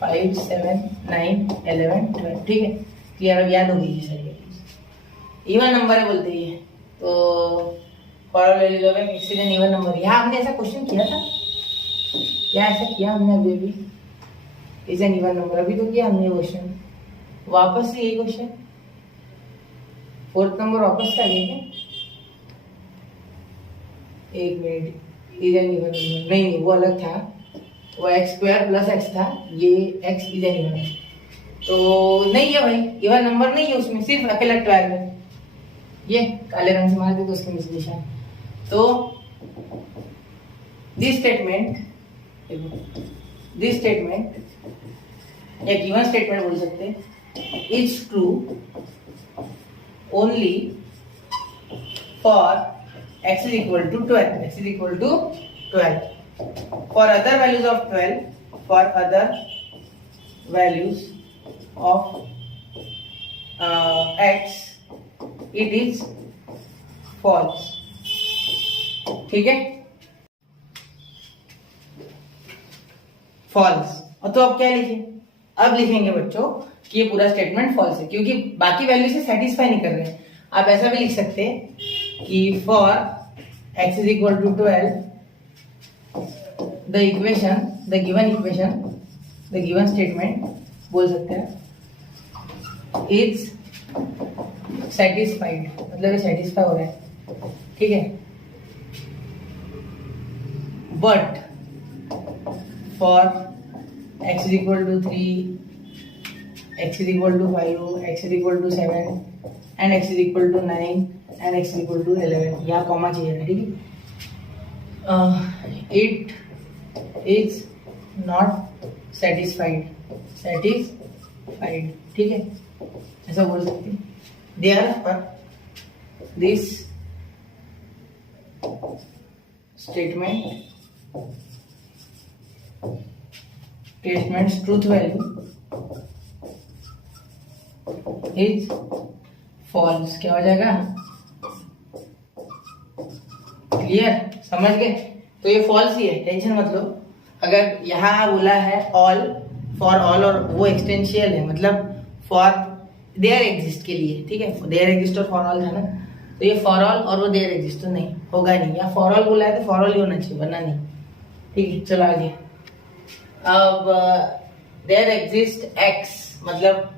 5 7 9 11 12, ठीक है क्लियर, अब याद हो गई सारी वैल्यूज, इवन नंबर है बोलते हैं। तो for all values of x is an even number, यहाँ हमने ऐसा क्वेश्चन किया था क्या? ऐसा किया हमने अभी भी, इज एन इवन नंबर, अभी तो किया हमने क्वेश्चन, वापस से यही क्वेश्चन, 4th नंबर वापस से आ गया क्या? एक minute, is an even number, नहीं वो अलग था, वो x स्क्वायर प्लस x था, ये x इज एन इवन, तो नहीं है भाई, इवन नंबर नहीं है उसमें, सिर्फ अकेला 12 है। ये काले रंग से मार दे तो उसके नीचे निशान। तो दिस स्टेटमेंट या गिवन स्टेटमेंट बोल सकते हैं, is true only for x is equal to 12, x is equal to 12, for other values of 12, for other values of x it is false, ठीक है, फॉल्स। और तो अब क्या लिखे? अब लिखेंगे बच्चों कि ये पूरा स्टेटमेंट फॉल्स है, क्योंकि बाकी वैल्यू से सेटिस्फाई नहीं कर रहे हैं। आप ऐसा भी लिख सकते हैं कि for x is equal to 12 the equation, the given statement बोल सकते हैं इज सेटिस्फाइड, मतलब ये सेटिस्फाई हो रहा है, ठीक है। But for x is equal to 3, x is equal to 5, x is equal to 7 and x is equal to 9 and x is equal to 11, यहाँ कॉमा चाहिए, ठीक है। इट इज नॉट सेटिस्फाइड, ठीक है, ऐसा बोल सकते हैं। Therefore this statement's truth value is false, क्या हो जाएगा? क्लियर, समझ गए? तो ये फॉल्स ही है, टेंशन मत लो। अगर यहाँ बोला है ऑल, फॉर ऑल, और वो एक्सटेंशियल है, मतलब फॉर देयर एग्जिस्ट के लिए, ठीक है, देयर एग्जिस्ट और फॉर ऑल था ना, तो ये फॉर ऑल और वो देयर एग्जिस्ट तो नहीं होगा, नहीं, या फॉर ऑल बोला है तो फॉर ऑल ही होना चाहिए, वरना नहीं, ठीक है। चलो आगे। अब देयर एग्जिस्ट x, मतलब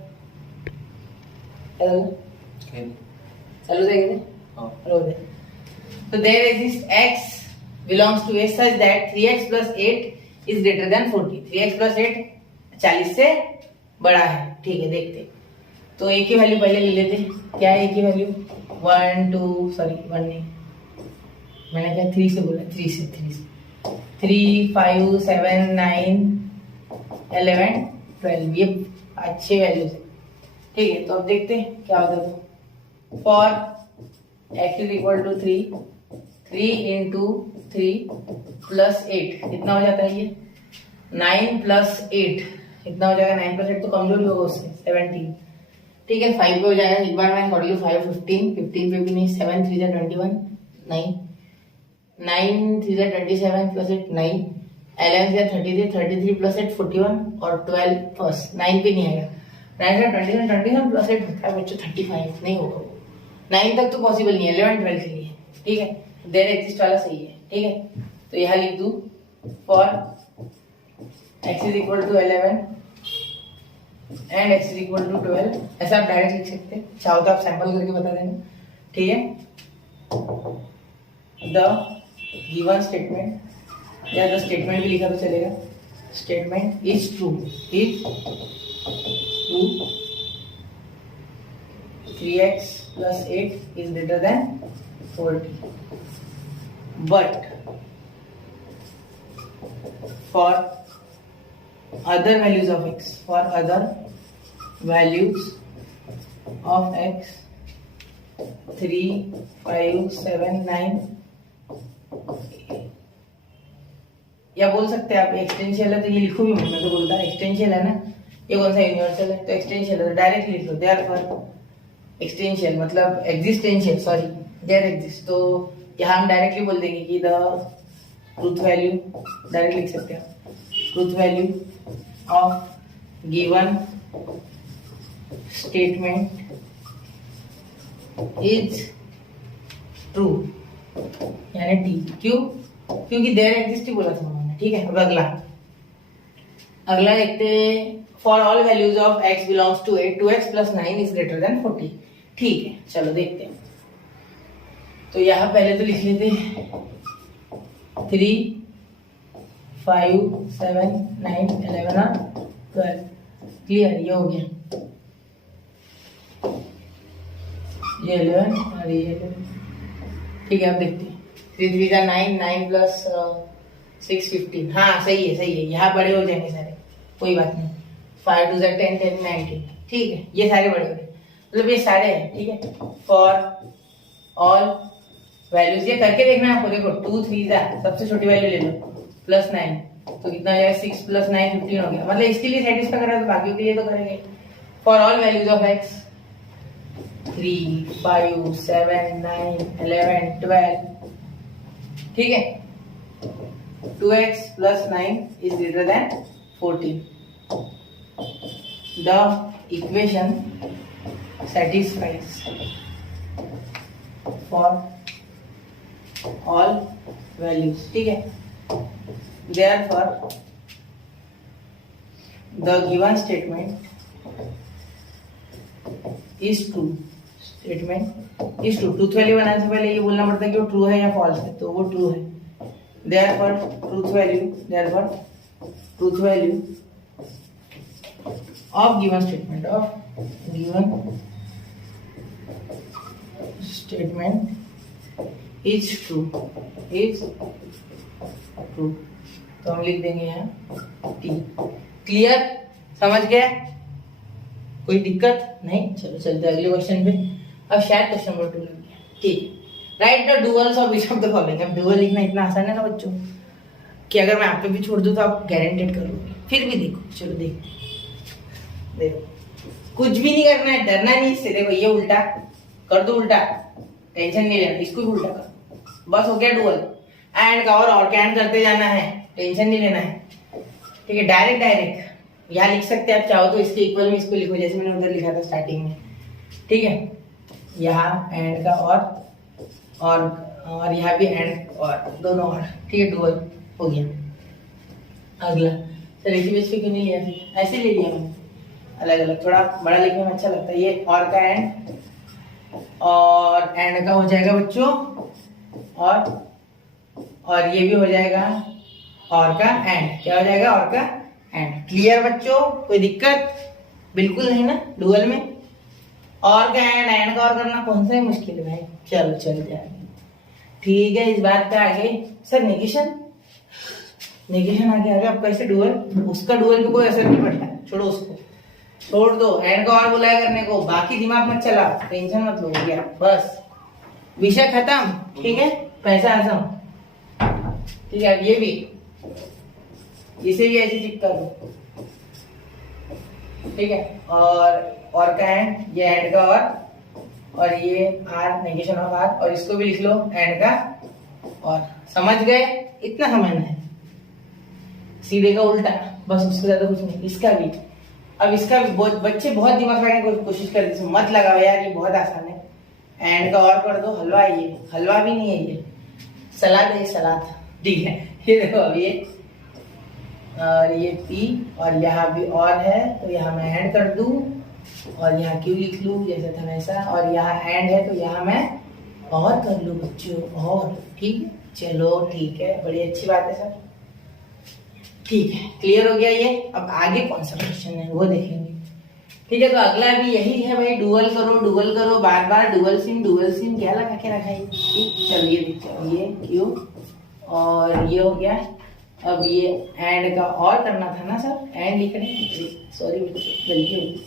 चलो देखेंगे So there exists x belongs to a such that 3x plus 8 is greater than 40. 3x plus 8 40 से बड़ा है. ठीक है, देखते. तो a की वैल्यू पहले ले लेते. क्या है a की वैल्यू? 1 2 सॉरी 1 नहीं, मैंने क्या 3 से बोला, 3 से 3 5 7 9 11 12 ये अच्छे वैल्यूज है. ठीक है, तो अब देखते हैं क्या होता है. तो for x is equal to 3 into 3 plus 8 कितना हो जाता है ये? 9 प्लस 8 कितना हो जाएगा? 9 प्लस 8 तो कमजोर ही होगा उससे, 17. ठीक है, 5 पे हो जाएगा. एक बार मैं 45 15 पे भी नहीं. 7 3 21 9 3 27 प्लस 8 9 11 33 प्लस 8 41 और 12 प्लस 9 पे नहीं आएगा. 9 21 प्लस 8 होता है बच्चों 35. नहीं होगा वो, 9 तक तो पॉसिबल नहीं है, 11 12 के लिए. ठीक है, देयर एक्सिस्ट वाला सही है. ठीक है, तो यहाँ लिख दूं for x is equal to 11 and x is equal to 12. ऐसा आप डायरेक्ट लिख सकते हैं, चाहो तो आप सैंपल करके बता देना. ठीक है, द गिवन स्टेटमेंट या द स्टेटमेंट भी लिखा तो चलेगा. Statement is true 3x plus 8 is greater than 40. But for other values of x, x 3 5 7 9 या बोल सकते हैं आप एक्सटेंशियल है तो ये लिखो भी मत. मैं तो बोलता है एक्सटेंशियल है ना, ये कौन सा यूनिवर्सल है तो एक्सटेंशियल है, तो डायरेक्ट लिख लो. देयरफॉर एक्सटेंशियल मतलब एग्जिस्टेंशियल, सॉरी देयर एग्जिस्ट. तो यहाँ हम डायरेक्टली बोल देंगे कि द ट्रूथ वैल्यू, डायरेक्ट लिख सकते हैं truth value of given statement is true, यानी टी. क्यों? क्योंकि देयर एग्जिस्ट ही बोला था उन्होंने. ठीक है, अब अगला देखते हैं. For all values of x belongs to 8 2x plus 9 is greater than 40. ठीक है, चलो देखते हैं. तो यहाँ पहले तो लिख लेते 3 5 7 9 11 और 12. क्लियर, ये हो गया. ये 11 और ये 11. ठीक है, अब देखते हैं. 3 3 का 9 9 प्लस 6 15. हाँ सही है, यहाँ बड़े हो जाएंगे सारे, कोई बात नहीं. 5 2 10 10 19. ठीक है, ये सारे बड़े हो गए, मतलब ये सारे हैं. ठीक है, फॉर ऑल वैल्यूज ये करके देखना है आपको. देखो 2 3 का सबसे छोटी वैल्यू ले लो प्लस 9 तो कितना हो जाएगा? 6 प्लस 9 15 हो गया. मतलब इसके लिए सेटिस्फाई कर रहा है तो बाकी के लिए तो करेंगे. For all values of x 3 5 7 9 11 12. ठीक है, 2x plus 9 is greater than 14. The equation satisfies for all values. ठीक है, therefore the given statement is true. Statement is true. Truth value बनाने से पहले ये बोलना पड़ता है कि वो ट्रू है या फॉल्स है, तो वो ट्रू है. Therefore truth value of given statement is true. तो हम लिख देंगे यहाँ टी. क्लियर, समझ गया? कोई दिक्कत नहीं? चलो चलते अगले क्वेश्चन पे. अब शायद क्वेश्चन नंबर 2 लग गया. ठीक, right the duels of each of the following. अब डुअल लिखना इतना आसान है ना बच्चों कि अगर मैं आप पे भी छोड़ दूं तो आप गारंटेड करोगे. फिर भी देखो, चलो देखो कुछ भी नहीं करना है, डरना नहीं इससे. देखो ये उल्टा कर दो, उल्टा टेंशन नहीं लेना, इसको भी उल्टा कर, बस हो गया डुअल. एंड का और कैंड करते जाना है, टेंशन नहीं लेना है. ठीक है, डायरेक्ट यहाँ लिख सकते हैं आप चाहो तो इसके इक्वल में इसको लिखो, जैसे मैंने उधर लिखा था स्टार्टिंग में. ठीक है, यहाँ एंड का और यहाँ भी एंड और दोनों और. ठीक है, डुअल हो गया. अगला सर इसी बेस पे क्यों नहीं लिया, ऐसे ले लिया मैंने अलग अलग, थोड़ा बड़ा लिखने में अच्छा लगता है. ये और का एंड और एंड का हो जाएगा बच्चों और ये भी हो जाएगा और का एंड। क्या हो जाएगा? और का एंड। क्लियर बच्चों? कोई दिक्कत बिल्कुल नहीं ना डुअल में? और का एंड का और करना कौन सा है मुश्किल है भाई? चलो चल जाएगा। ठीक है, इस बात पे आगे सर नेगेशन आगे आपका ऐसे डुअल, उसका डुअल पे कोई असर नहीं पड़ता, छोड़ो उसको, छोड़ दो। एंड का और बोला है करने को, बाकी दिमाग मत चला, टेंशन मत लो, हो गया बस, विषय खत्म। ठीक है, पैसा आजम। ठीक है, अब ये भी, इसे भी ऐसे चिपका दो। ठीक है, और का एंड, ये एंड का और ये आर, नेगेशन ऑफ आर, और इसको भी लिख लो एंड का और। समझ गए? इतना समझना है, सीधे का उल्टा, बस, उससे ज्यादा कुछ नहीं। इसका भी, अब इसका भी बच्चे बहुत दिमाग लगाने की कोशिश करते हैं, मत लगाओ यार, ये बहुत आसान है। एंड का और कर दो, हलवा है ये, हलवा भी नहीं है ये, सलाद है, सलाद। ठीक है, ये देखो, अब ये और ये पी, और यहाँ भी और है तो यहाँ मैं ऐड कर दूं, और यहाँ क्यू लिख लूं जैसा था वैसा, और यहाँ एंड है तो यहाँ मैं और कर लूं बच्चों, और। ठीक है, चलो ठीक है, बड़ी अच्छी बात है सर। ठीक है, क्लियर हो गया ये। अब आगे कौन सा क्वेश्चन है वो देखेंगे। ठीक है, तो अगला भी यही है भाई, डुअल करो, बार बार डुअल सिम क्या लगा के रखा है। चलिए देखते, ये क्यू और ये हो गया। अब ये एंड का और करना था ना सर, एंड लिख रहे हैं, सॉरी गलती हो गई।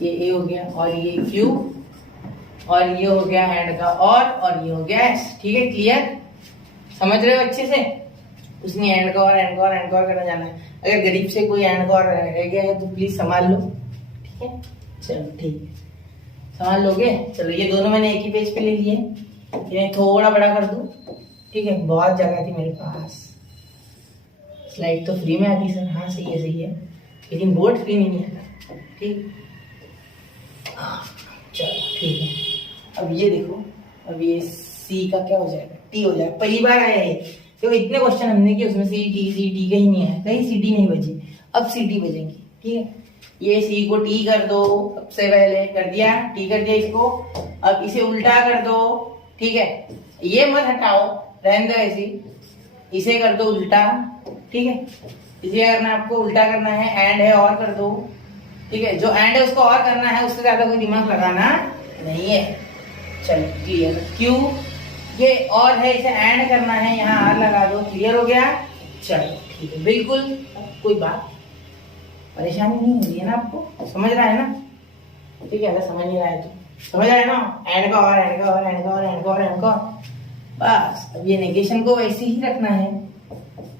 ये ए हो गया और ये क्यू, और ये हो गया एंड का और ये हो गया एस। ठीक है, क्लियर? समझ रहे हो अच्छे से? उसने एंड का और करना जाना है। अगर गरीब से कोई एंड का और रह गया है तो प्लीज संभाल लो। ठीक है, चलो ठीक है, संभाल लोगे? चलो, ये दोनों मैंने एक ही पेज पे ले लिए, इन्हें थोड़ा बड़ा कर दूं। ठीक है, बहुत जगह थी मेरे पास, स्लाइड तो फ्री में आती सर। हाँ, सही है, लेकिन बोर्ड फ्री में नहीं आता। ठीक, चलो ठीक है। अब ये देखो, अब ये सी का क्या हो जाएगा? टी हो जाएगा। पहली बार आया है तो इतने क्वेश्चन हमने किए, उसमें सी टी कहीं नहीं आया, कहीं सी टी नहीं बची, अब सी टी बजेंगी। ठीक है, ये सी को टी कर दो, सबसे पहले कर दिया, टी कर दिया इसको। अब इसे उल्टा कर दो। ठीक है, ये मत हटाओ, रहने दो ऐसी, इसे कर दो उल्टा। ठीक है, इसे करना आपको उल्टा करना है, एंड है और कर दो। ठीक है, जो एंड है उसको और करना है, उससे ज्यादा कोई दिमाग लगाना नहीं है। चलो क्लियर। क्यू ये और है, इसे एंड करना है, यहाँ आर लगा दो। क्लियर हो गया? चलो ठीक है, बिल्कुल। कोई बात परेशानी नहीं हो रही है ना आपको? समझ रहा है ना? ठीक है, अगर समझ नहीं रहा है तो समझ रहा है ना? एंड का और बस। अब ये नेगेशन को वैसे ही रखना है,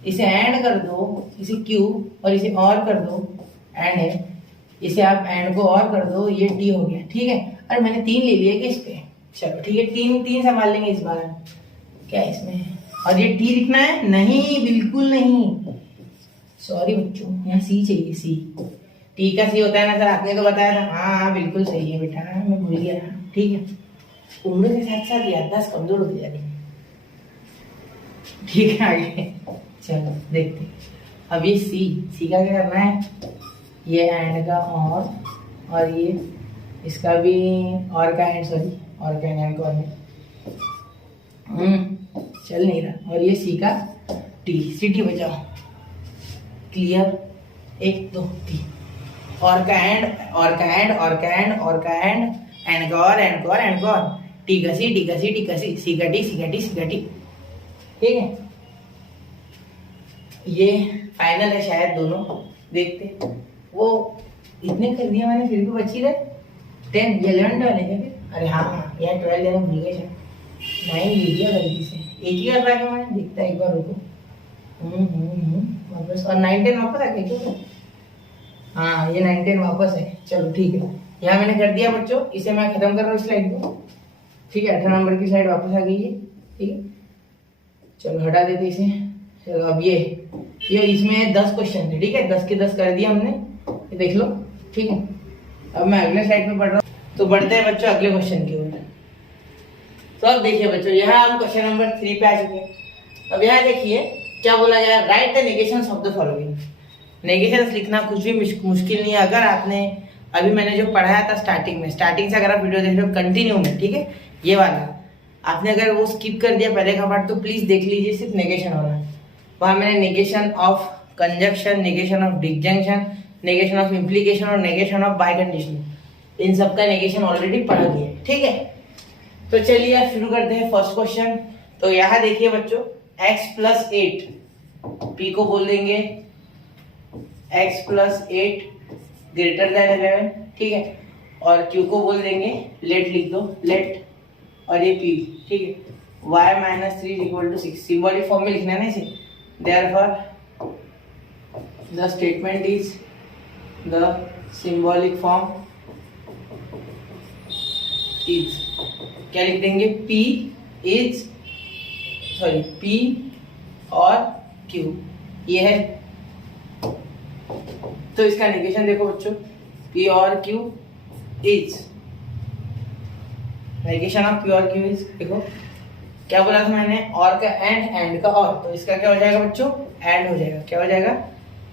इसे एंड कर दो, इसे क्यू और इसे और कर दो, एंड है, इसे आप एंड को और कर दो, ये टी हो गया। ठीक है, अरे मैंने 3 ले लिया कि इस पे? चलो ठीक है, 3 संभाल लेंगे इस बार। क्या है इसमें? और ये टी लिखना है? नहीं, बिल्कुल नहीं, सॉरी बच्चों, यहाँ सी चाहिए, सी। टी का सी होता है ना सर, आपने तो बताया था। हाँ, बिल्कुल सही है बेटा, मैं भूल गया। ठीक है, उम्र के साथ साथ याददाश्त कमजोर होती जा रही है। ठीक है, आगे चलो देखते। अब ये सी का क्या करना है? ये एंड का और ये इसका भी और का एंड, सॉरी, और का एंड का चल नहीं रहा। और ये सी का टी, सी टी बचाओ। क्लियर? 1 2 3, और का एंड, एंड का और, टी का सी, सी का टी। ठीक है, ये फाइनल है शायद दोनों, देखते। वो इतने कर दिया मैंने, फिर भी बची रहे 10, ये 11 वाले क्या फिर? अरे हाँ, यहाँ 12 लेना भूल गए, 9 ले दिया गलती से। एक ही कर रहा है मैंने, देखता एक बार रुको। वापस, और 9 10 वापस आ गया क्यों? हाँ, ये 9 10 वापस है। चलो ठीक है, यहाँ मैंने कर दिया बच्चों, इसे मैं खत्म कर रहा हूँ स्लाइड को। ठीक है, 18 नंबर की स्लाइड वापस आ गई है। ठीक है, चलो हटा देते इसे। चलो, अब ये इसमें 10 क्वेश्चन थे। ठीक है, 10 के 10 कर दिया हमने, ये देख लो। ठीक है, अब मैं अगले स्लाइड में पढ़ रहा हूँ, तो बढ़ते हैं बच्चों अगले क्वेश्चन की ओर। तो अब देखिए बच्चों, यहाँ हम क्वेश्चन नंबर 3 पे आ चुके हैं। अब यहाँ देखिए क्या बोला गया, write the negations of the following. Negations लिखना कुछ भी मुश्किल नहीं है। अगर आपने अभी मैंने जो पढ़ाया था स्टार्टिंग में, स्टार्टिंग से अगर आप वीडियो देख रहे हो कंटिन्यू में, ठीक है, ये वाला आपने अगर वो स्किप कर दिया पहले का पार्ट तो प्लीज देख लीजिए, सिर्फ नेगेशन वाला। वहां मैंने negation of conjunction, negation of disjunction, negation of implication और नेगेशन ऑफ बाय कंडीशन, इन सबका नेगेशन ऑलरेडी पढ़ा दिया है, ठीक है। तो चलिए शुरू करते हैं फर्स्ट क्वेश्चन। तो यहाँ देखिए बच्चों, x+8, p को बोल देंगे x+8 ग्रेटर देन 11, ठीक है, और q को बोल देंगे लेट, लिख दो लेट, और ये p, ठीक है, y-3 = 6। सिंबॉलिक फॉर्म में लिखना है ना इसे। Therefore the statement is, the symbolic form is, क्या लिख देंगे, p इज, सॉरी p और q, ये है। तो इसका नेगेशन देखो बच्चों, p और q is, negation of p और q इज, देखो क्या बोला था मैंने, और का एंड का और, तो इसका क्या हो जाएगा बच्चों, एंड हो जाएगा, क्या हो जाएगा,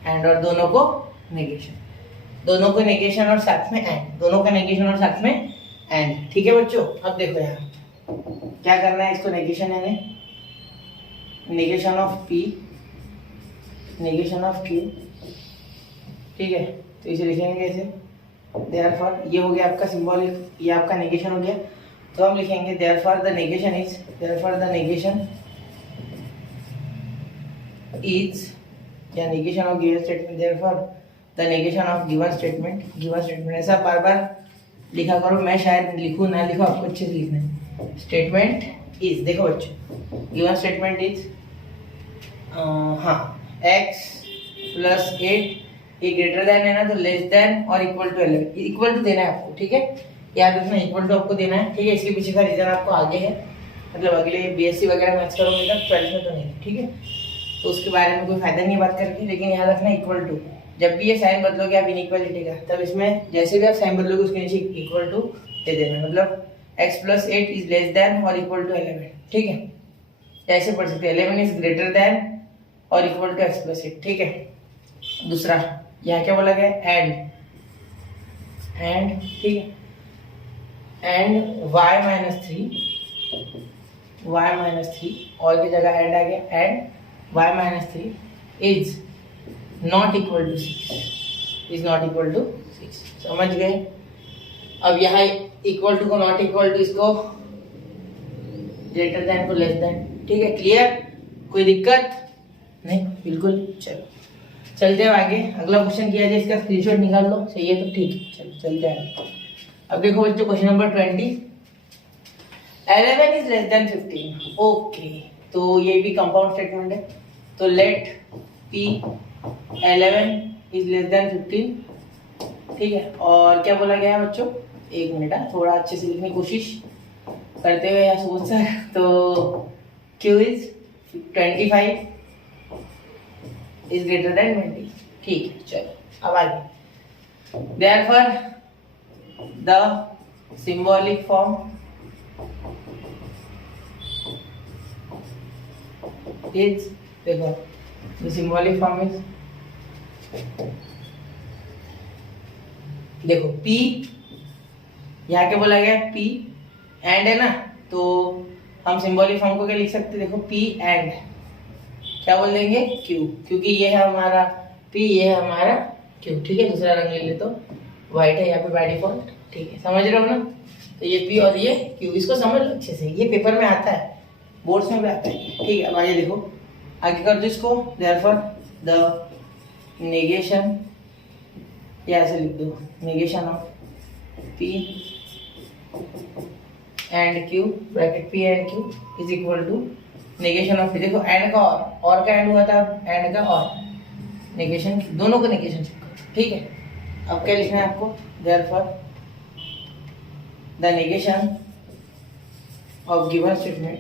एंड, और दोनों को नेगेशन, दोनों को नेगेशन और साथ में एंड, दोनों का नेगेशन और साथ में एंड, ठीक है बच्चों। अब देखो यहाँ क्या करना है, इसको नेगेशन है, negation of p, negation of q, ठीक है, तो इसे लिखेंगे कैसे, देयरफॉर ये हो गया आपका सिंबॉलिक, ये आपका नेगेशन हो गया, तो हम लिखेंगे therefore the negation is, therefore the negation is, या negation of given statement, therefore the negation of given statement, given statement ऐसा बार बार लिखा करो, मैं शायद लिखूं ना लिखूं, आपको अच्छे से लिखना है। स्टेटमेंट इज, देखो बच्चों गिवन स्टेटमेंट इज, हाँ x+8 ये ग्रेटर देन है ना, तो लेस देन और इक्वल टू 11, इक्वल टू देना है आपको, ठीक है, याद रखना इक्वल टू आपको देना है, ठीक है। इसके पीछे का रीजन आपको आगे है, मतलब अगले बीएससी वगैरह मैथ्स करोगे तब 12th में तो नहीं, ठीक है, तो उसके बारे में कोई फायदा नहीं है बात करके, लेकिन याद रखना इक्वल टू, जब भी ये साइन बदलोगे आप इनइक्वालिटी का, तब इसमें जैसे भी आप साइन बदलोगे उसके नीचे इक्वल टू दे देना, मतलब x+8 इज लेस देन और इक्वल टू 11, ठीक है, ऐसे पढ़ सकते हैं, 11 इज ग्रेटर देन और इक्वल टू x+8, ठीक है। दूसरा यहाँ क्या बोला गया, एंड, ठीक है, एंड y-3, और की जगह एंड आ गया, and y-3 is not equal to 6, is not equal to 6, समझ गए। अब यहाँ इक्वल टू को नॉट इक्वल टू, इसको ग्रेटर देन को लेस देन, ठीक है, क्लियर, कोई दिक्कत नहीं, बिल्कुल। चलो चलते हैं आगे, अगला क्वेश्चन किया जाए, इसका स्क्रीनशॉट निकाल लो, सही है तो ठीक है, चलो चलते हैं। अब देखो बच्चों question number 20, 11 is less than 15, okay, तो ये भी कंपाउंड स्टेटमेंट है, तो let p 11 is less than 15, ठीक है, और क्या बोला गया है बच्चों, एक मिनट, थोड़ा अच्छे से लिखने की कोशिश करते हुए या सोच सर, तो q is 25 is greater then 20, ठीक है, चलो अब आगे। Therefore the symbolic form is, देखो द सिंबॉलिक फॉर्म इज, देखो p, यहाँ क्या बोला गया, p एंड है ना, तो हम सिंबॉलिक फॉर्म को क्या लिख सकते हैं, देखो p एंड क्या बोल देंगे, q, क्योंकि ये है हमारा p, ये है हमारा q, ठीक है, दूसरा रंग ले ले तो व्हाइट है यहाँ पे बाय डिफॉल्ट, ठीक है, समझ रहे हो ना, तो ये p और ये q, इसको समझ लो अच्छे से, ये पेपर में आता है, बोर्ड्स में भी आता है, ठीक है। अब आगे देखो, आगे कर दो इसको, देयरफॉर द नेगेशन, या ऐसे लिख दो, negation of p and q, bracket p and q is equal to negation of, देखो एंड का और का एंड हुआ था, एंड का और, नेगेशन, दोनों को नेगेशन चेक करो, ठीक है। अब क्या लिखना है आपको, therefore the negation of given statement,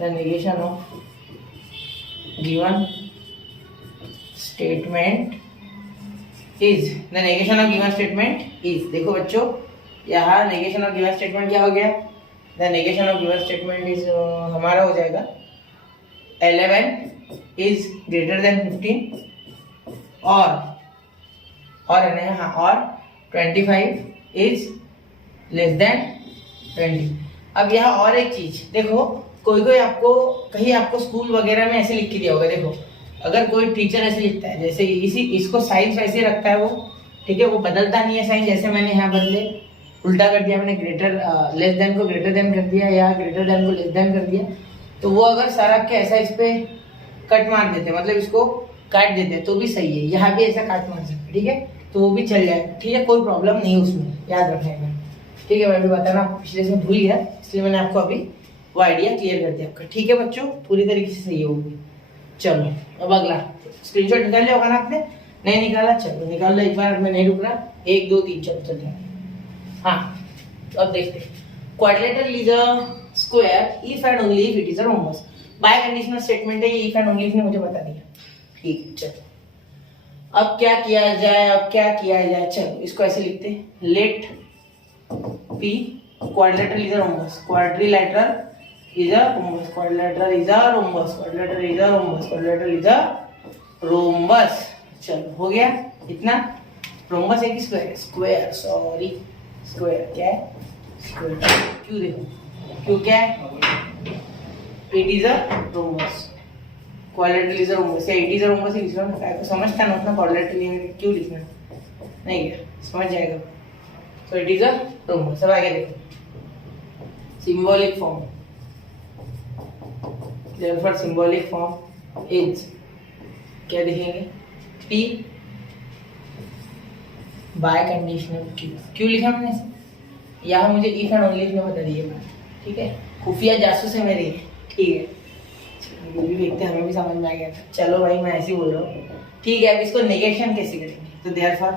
the negation of given statement is, the negation of given statement is, देखो बच्चों यहाँ नेगेशन ऑफ गिवन स्टेटमेंट क्या हो गया, the negation of given statement is हमारा हो जाएगा 11 इज ग्रेटर देन 15 और है ना, हाँ, और 25 इज लेस देन 20। अब यहाँ और एक चीज देखो, कोई कोई आपको कहीं आपको स्कूल वगैरह में ऐसे लिख के दिया होगा, देखो अगर कोई टीचर ऐसे लिखता है, जैसे इसको साइंस वैसे रखता है वो, ठीक है, वो बदलता नहीं है साइन, जैसे मैंने यहाँ बदले उल्टा कर दिया, मैंने ग्रेटर लेस देन को ग्रेटर देन कर दिया या ग्रेटर देन को लेस देन कर दिया, तो वो अगर सर आपके ऐसा इस पे कट मार देते, मतलब इसको काट देते तो भी सही है, यहाँ भी ऐसा काट मार सकते, ठीक है, तो वो भी चल जाएगा, ठीक है, कोई प्रॉब्लम नहीं उसमें, याद रखना है, ठीक है। मैं भी बताना पिछले से भूल गया, इसलिए मैंने आपको अभी वो आइडिया क्लियर कर दिया आपका, ठीक है बच्चों, पूरी तरीके से सही होगी। चलो अब अगला स्क्रीनशॉट निकाल लिया होगा ना आपने, नहीं निकाला, चलो निकाल लो एक बार, मैं नहीं रुक रहा, 1 2 3 चलो चलते हैं। हाँ तो अब देखते हैं, quadrilateral is a square if and only if it is a rhombus. Bye conditional statement है ये, इफ एंड ओनली इफ ने मुझे बता दिया, ठीक है। चलो अब क्या किया जाए, अब क्या किया जाए, चलो इसको ऐसे लिखते हैं, let P quadrilateral is a rhombus, quadrilateral is a rhombus, quadrilateral is a rhombus, quadrilateral is a rhombus, quadrilateral is a rhombus। चलो हो गया इतना। रोम्बस है कि स्क्वायर, स्क्वायर सॉरी स्क्वायर क्या है, स्क्वायर क्यों, देखो क्यों क्या है, it is a rhombus, quadrilateral is a rhombus, या इट इज अ रोम्बस लिख लो ना, तो समझता ना उतना, क्वाड्रिलेटरल क्यों लिखना नहीं गया, समझ जाएगा, so it is a rhombus. अब आगे देखो, symbolic form, therefore symbolic form is, क्या लिखेंगे, P बाय कंडीशनल Q, क्यों लिखा मैंने, यहाँ मुझे इफ एंड ओनली में बता दिए, ठीक है, खुफिया जासूस है मेरी, ठीक है, ये भी देखते हमें भी समझ में आ गया था, चलो भाई मैं ऐसे ही बोल रहा हूँ, ठीक है। अब इसको नेगेशन कैसे करेंगे, तो therefore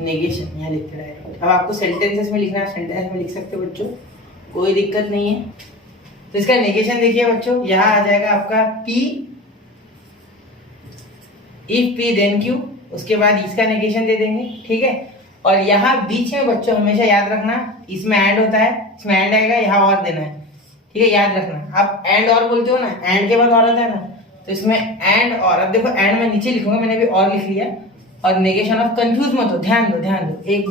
नेगेशन यहाँ लिखते रहेगा। अब आपको सेंटेंसेस में लिखना है, सेंटेंस में लिख सकते हो बच्चों, कोई दिक्कत नहीं है। तो इसका नेगेशन देखिए बच्चों, यहां आ जाएगा आपका P, if P then Q, उसके बाद इसका नेगेशन दे देंगे, ठीक है। और यहाँ बीच में बच्चों हमेशा याद रखना, इसमें एंड होता है, इसमें एंड आएगा, यहाँ और देना है, ठीक है, याद रखना। आप एंड और बोलते हो ना, एंड के बाद और आता है ना, तो इसमें एंड और, अब देखो एंड मैं नीचे लिखूंगा, मैंने भी और लिख लिया, और नेगेशन ऑफ, कंफ्यूज मत हो, ध्यान दो, 1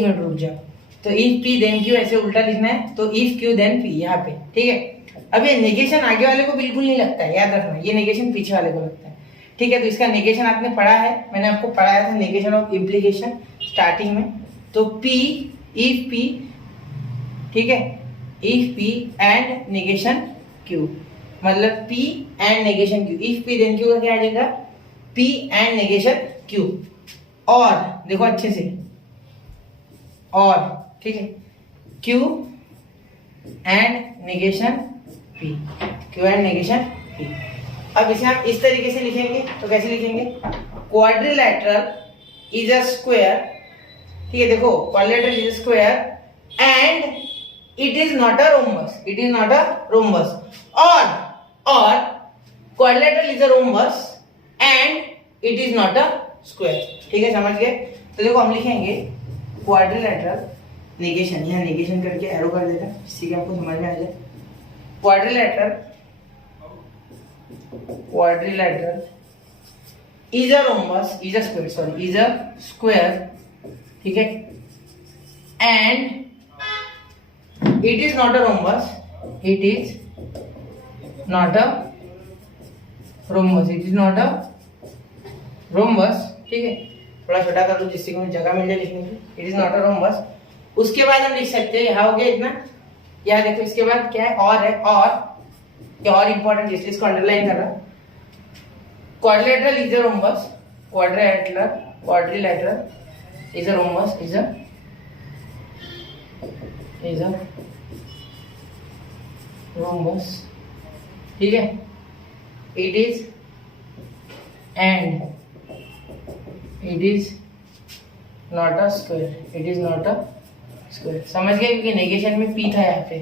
मिनट रुक जाओ। तो इफ P देन Q ऐसे उल्टा लिखना है, तो इफ Q देन P यहाँ पे, ठीक है। अब ये नेगेशन आगे वाले को बिल्कुल नहीं लगता है, याद रखना, ये नेगेशन पीछे वाले को लगता है, ठीक है। तो इसका नेगेशन आपने पढ़ा है, मैंने आपको पढ़ाया था नेगेशन ऑफ इम्प्लीकेशन स्टार्टिंग में, तो P इफ P, ठीक है, if P and negation Q, मतलब P and negation Q, if P then Q का क्या आ जाएगा, P एंड नेगेशन Q, और देखो अच्छे से, और ठीक है, Q and negation P, Q and negation P। अब इसे हम इस तरीके से लिखेंगे, तो कैसे लिखेंगे, क्वाड्रिलेटरल इज अ स्क्वायर, ठीक है, देखो quadrilateral is a square and it is not a rhombus, it is not a rhombus, और quadrilateral is a rhombus and it is not a square, ठीक है, समझ गए। तो देखो हम लिखेंगे क्वाड्रिलेटरल, नेगेशन, यहाँ नेगेशन करके एरो कर देता, जिससे कि आपको समझ में आ जाए, quadrilateral is a rhombus, is a square, sorry is a square, ठीक है, and it is not a rhombus, it is not a rhombus, it is not a rhombus, ठीक है, थोड़ा छोटा कर लो जिससे कि मुझे जगह मिल जाए लिखने की, it is not a rhombus. उसके बाद हम लिख सकते हैं, यहाँ हो गया इतना, यहाँ देखो इसके बाद क्या है, और है, और इंपॉर्टेंट, इसलिए इसको अंडरलाइन कर रहा, quadrilateral is a rhombus, quadrilateral is a rhombus, is a rhombus, ठीक है, it is and it is not a square, it is not a square, समझ गए, क्योंकि नेगेशन में P था यहाँ पे।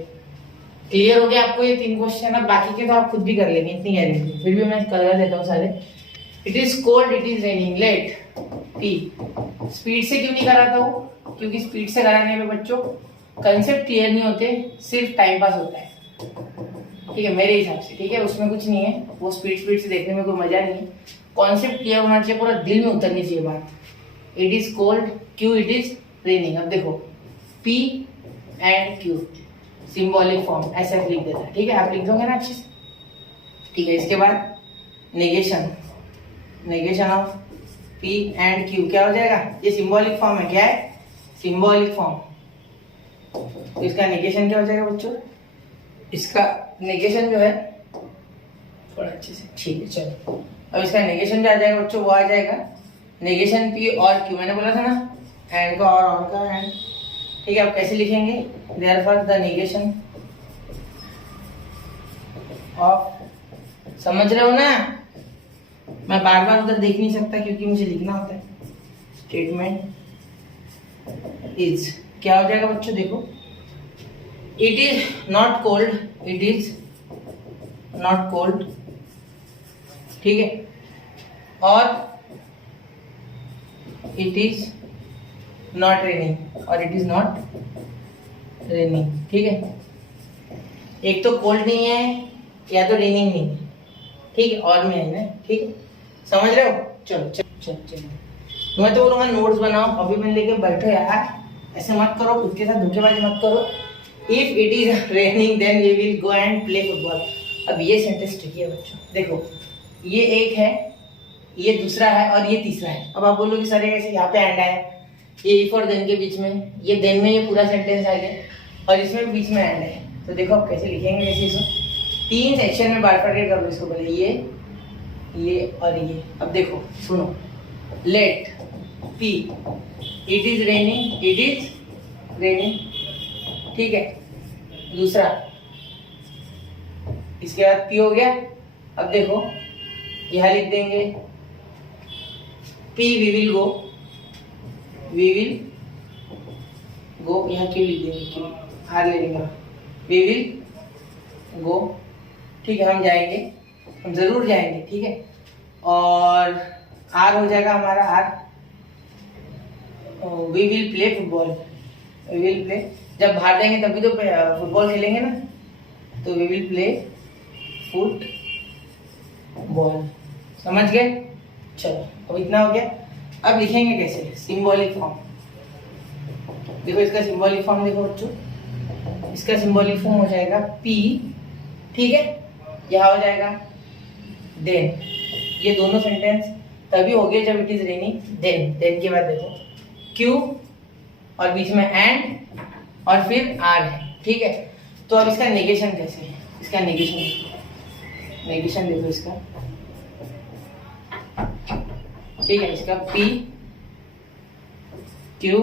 क्लियर हो गया आपको ये 3 क्वेश्चन, अब बाकी के तो आप खुद भी कर लेंगे, इतनी गारंटी, फिर भी मैं कलर देता हूँ सारे। It is cold, it is raining, let P, speed से क्यों नहीं कराता हूँ, क्योंकि स्पीड से कराने में बच्चों कंसेप्ट क्लियर नहीं होते, सिर्फ टाइम पास होता है, ठीक है, मेरे हिसाब से, ठीक है, उसमें कुछ नहीं है, वो स्पीड से देखने में कोई मजा नहीं है, कॉन्सेप्ट क्लियर होना चाहिए, पूरा दिल में उतरनी चाहिए बात, it is cold, Q it is raining. अब देखो P and Q symbolic form ऐसे आप लिख देता है, ठीक है, आप लिख दोगे ना अच्छे से, ठीक है। इसके बाद negation, negation of P and Q क्या हो जाएगा, ये सिंबॉलिक फॉर्म है, क्या है, सिंबॉलिक फॉर्म। तो इसका नेगेशन क्या हो जाएगा बच्चों, इसका नेगेशन जो है थोड़ा अच्छे से, ठीक है चलो। अब इसका नेगेशन जो आ जाएगा बच्चों, वो आ जाएगा नेगेशन P और Q, मैंने बोला था ना एंड का और का एंड, ठीक है। आप कैसे लिखेंगे, देयरफॉर द नेगेशन ऑफ, समझ रहे हो ना, मैं बार बार उधर देख नहीं सकता क्योंकि मुझे लिखना होता है। स्टेटमेंट इज क्या हो जाएगा बच्चों, देखो it is not cold, it is not cold, ठीक है, और इट इज नॉट रेनिंग, और इट इज नॉट रेनिंग, ठीक है। एक तो कोल्ड नहीं है या तो रेनिंग नहीं है, ठीक है, और में है ना, ठीक है, समझ रहे हो। चलो चलो चलो चलो, मैं तो बोलूँगा नोट्स बनाओ, कॉपी पेन लेके बैठो यार, ऐसे मत करो, खुद के साथ धोखेबाजी मत करो। If it is raining then we will go and play football. अब ये सेंटेंस ट्रिकी है बच्चों, देखो ये एक है, ये दूसरा है और ये तीसरा है। अब आप बोलोगे सर कैसे, यहाँ पे एंड आया, ये इफ और देन के बीच में, ये देन में ये पूरा सेंटेंस आ गया और इसमें बीच में एंड है। तो देखो आप कैसे लिखेंगे, कैसे इसको तीन सेक्शन में बाइफरकेट कर लो इसको, पहले ये और ये। अब देखो सुनो, let P it is raining, it is raining, ठीक है, दूसरा, इसके बाद P हो गया। अब देखो यहां लिख देंगे P we will go, we will go, यहाँ क्यों लिख देंगे, क्यों हार ले लेंगे, वी विल गो, ठीक है, हम जाएंगे, हम जरूर जाएंगे, ठीक है। और आर हो जाएगा हमारा R, we will play football, we will play, जब बाहर जाएंगे तभी तो फुटबॉल खेलेंगे ना, तो वी विल प्ले फुटबॉल, समझ गए। चलो अब इतना हो गया। अब लिखेंगे कैसे, सिंबॉलिक फॉर्म। देखो इसका सिंबॉलिक फॉर्म देखो बच्चों, इसका सिंबॉलिक फॉर्म हो जाएगा P, ठीक है, यहाँ हो जाएगा देन, ये दोनों सेंटेंस तभी हो गए जब it is raining, then, then के बाद देखो Q और बीच में एंड और फिर R है, ठीक है। तो अब इसका नेगेशन कैसे है, इसका नेगेशन, नेगेशन देखो इसका, ठीक है, इसका P Q,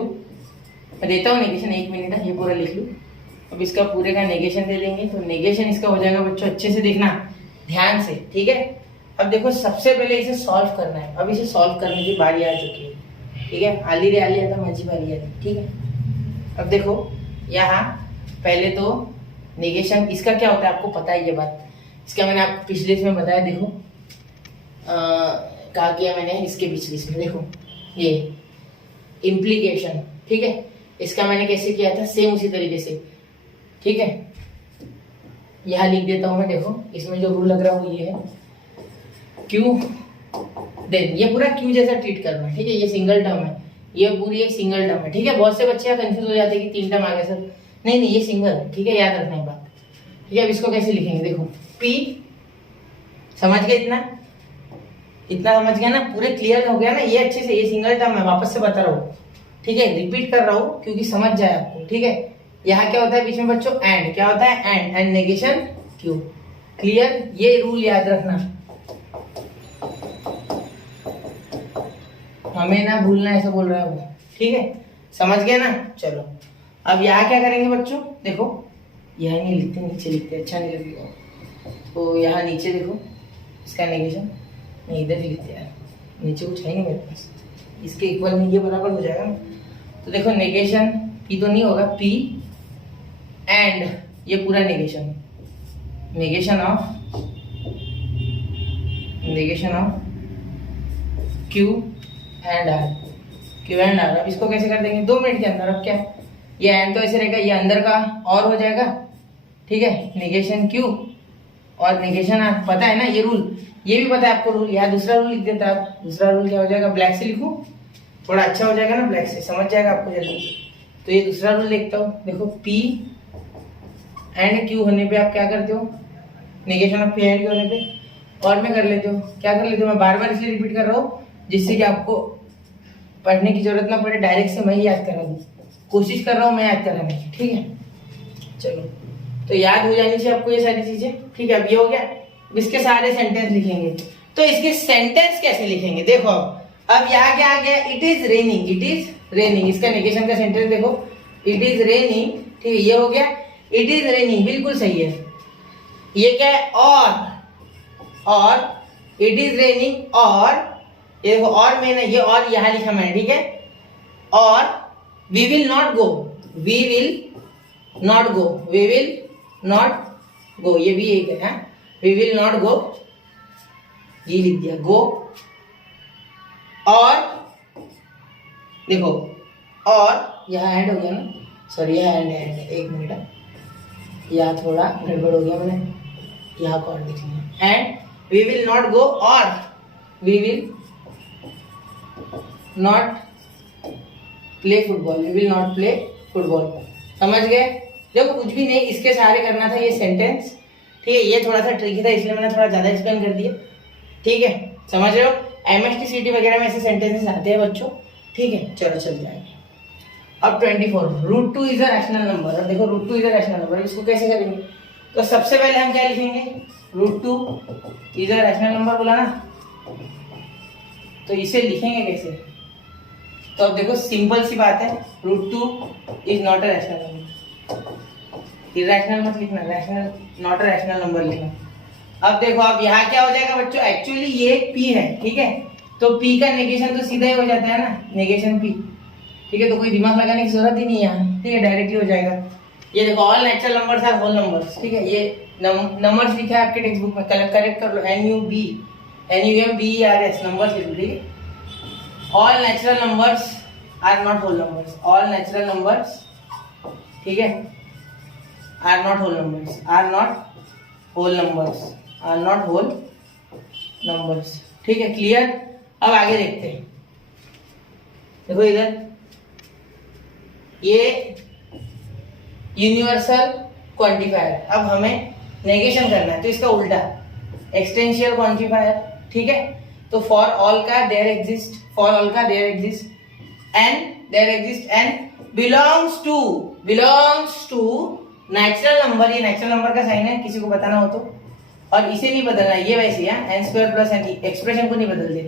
मैं देता हूँ नेगेशन, एक मिनट है, ये पूरा लिख लूँ। अब इसका पूरे का नेगेशन दे देंगे, तो नेगेशन इसका हो जाएगा बच्चों, अच्छे से देखना ध्यान से, ठीक है। अब देखो सबसे पहले इसे सॉल्व करना है, अब इसे सॉल्व करने की बारी आ चुकी है, ठीक है, आली रे आली आता मजी बारी आती, ठीक है। अब देखो यहाँ पहले तो नेगेशन, इसका क्या होता है आपको पता है ये बात, इसका मैंने आप पिछले इसमें बताया, देखो कहा किया मैंने इसके पिछले इसमें, देखो ये इम्प्लीकेशन, ठीक है, इसका मैंने कैसे किया था, सेम उसी तरीके से, ठीक है। यहाँ लिख देता हूँ मैं, देखो इसमें जो रूल लग रहा है वो ये है, क्यू देन, ये पूरा क्यू जैसा ट्रीट करना है, ठीक है, ये सिंगल टर्म है, ये पूरी एक सिंगल टर्म है, ठीक है। बहुत से बच्चे कंफ्यूज हो जाते हैं कि तीन टर्म आ गया सर, नहीं नहीं ये सिंगल है, ठीक है, याद रखना है बात, ठीक है। अब इसको कैसे लिखेंगे, देखो P, समझ गए, इतना इतना समझ गया ना, पूरे क्लियर हो गया ना, ये अच्छे से, ये सिंगल टर्म है, वापस से बता रहा हूँ, ठीक है, रिपीट कर रहा हूँ क्योंकि समझ जाए आपको, ठीक है। यहाँ क्या होता है बीच में बच्चों, एंड, क्या होता है एंड नेगेशन क्यू, क्लियर, ये रूल याद रखना, हमें ना भूलना, ऐसा बोल रहा है वो, ठीक है, समझ गए ना। चलो अब यहाँ क्या करेंगे बच्चों, देखो यहाँ नहीं लिखते, नीचे लिखते, अच्छा नहीं लगेगा, तो यहाँ नीचे देखो इसका नेगेशन, नहीं इधर ही लिखते यार, नीचे कुछ है नहीं मेरे पास, इसके इक्वल में ये बराबर हो जाएगा ना। तो देखो नेगेशन P तो नहीं होगा, P एंड ये पूरा negation, negation of Q and R, Q and R। अब इसको कैसे कर देंगे 2 मिनट के अंदर। अब क्या, ये एंड तो ऐसे रहेगा, ये अंदर का और हो जाएगा, ठीक है, नेगेशन Q और नेगेशन R, पता है ना ये रूल, ये भी पता है आपको रूल। यहाँ दूसरा रूल लिख देता है, दूसरा रूल क्या हो जाएगा, ब्लैक से लिखूं, थोड़ा अच्छा हो जाएगा ना ब्लैक से, समझ जाएगा आपको जल्दी। तो ये दूसरा रूल देखता हूँ। देखो P एंड Q होने पे आप क्या करते हो, negation of P and Q होने पे और मैं कर लेते हो, क्या कर लेते हो, मैं बार बार इसलिए रिपीट कर रहा हूँ जिससे कि आपको पढ़ने की जरूरत ना पड़े, डायरेक्ट से मैं ही याद करा दूँ। कोशिश कर रहा हूँ मैं याद कराने की, ठीक है। चलो तो याद हो जानी चाहिए आपको ये सारी चीजें, ठीक है। अब ये हो गया, इसके सारे सेंटेंस लिखेंगे। तो इसके सेंटेंस कैसे लिखेंगे, देखो अब यहाँ क्या आ गया, it is raining, it is raining, इसका नेगेशन का सेंटेंस देखो, इट इज रेनिंग, ठीक है। ये हो गया इट इज रेनिंग, बिल्कुल सही है। ये क्या है, और इट इज रेनिंग, और ये देखो और मैंने ये और यहां लिखा मैंने, ठीक है। और we will not go, we will not go, we will not go, ये भी एक है, वी विल नॉट गो, ये लिख दिया गो। और देखो और यहाँ एंड हो गया ना, सॉरी यहाँ एंड है, एक मिनट, यहाँ थोड़ा गड़बड़ हो गया, मैंने यहाँ को और लिख लिया। And we will not go, और we will not play football, we will not play football, समझ गए। देखो कुछ भी नहीं, इसके सहारे करना था ये सेंटेंस, ठीक है। ये थोड़ा सा ट्रिकी था इसलिए मैंने थोड़ा ज्यादा एक्सप्लेन कर दिया, ठीक है, समझ रहे हो। MST CT वगैरह में ऐसे सेंटेंसेस आते हैं बच्चों, ठीक है। चलो चल जाएंगे। अब 24, √2 इज अ रैशनल नंबर। अब देखो √2 इज अ रैशनल नंबर, इसको कैसे करेंगे, तो सबसे पहले हम क्या लिखेंगे, √2 इज अ रैशनल नंबर बोला ना, तो इसे लिखेंगे कैसे। तो अब देखो सिंपल सी बात है, √2 is not a rational number, irrational मत लिखना, rational not a rational number लिखना। अब देखो अब यहाँ क्या हो जाएगा बच्चों, एक्चुअली ये P है, ठीक है। तो P का नेगेशन तो सीधा ही हो जाता है ना, नेगेशन P, ठीक है। तो कोई दिमाग लगाने की जरूरत ही नहीं है यहाँ, ठीक है, डायरेक्टली हो जाएगा। ये देखो all natural numbers are whole numbers, ठीक है। ये नंबर्स लिखा है आपके टेक्स्ट बुक में, करेक्ट कर लो, NUMBERS नंबर्स लिख लो, ठीक है। All natural numbers are not whole numbers, all natural numbers, ठीक है, are not whole numbers, are not whole numbers, are not whole numbers, ठीक है, क्लियर। अब आगे देखते हैं, देखो इधर ये यूनिवर्सल क्वांटिफायर, अब हमें नेगेशन करना है तो इसका उल्टा एक्सटेंशियल क्वांटिफायर, ठीक है। तो फॉर ऑल का देयर एग्जिस्ट, फॉर ऑल का there exist and belongs to natural number, ये नेचुरल नंबर का साइन है, किसी को बताना हो तो, और इसे नहीं बदलना, ये वैसे है n² + n, एक्सप्रेशन को नहीं बदलते।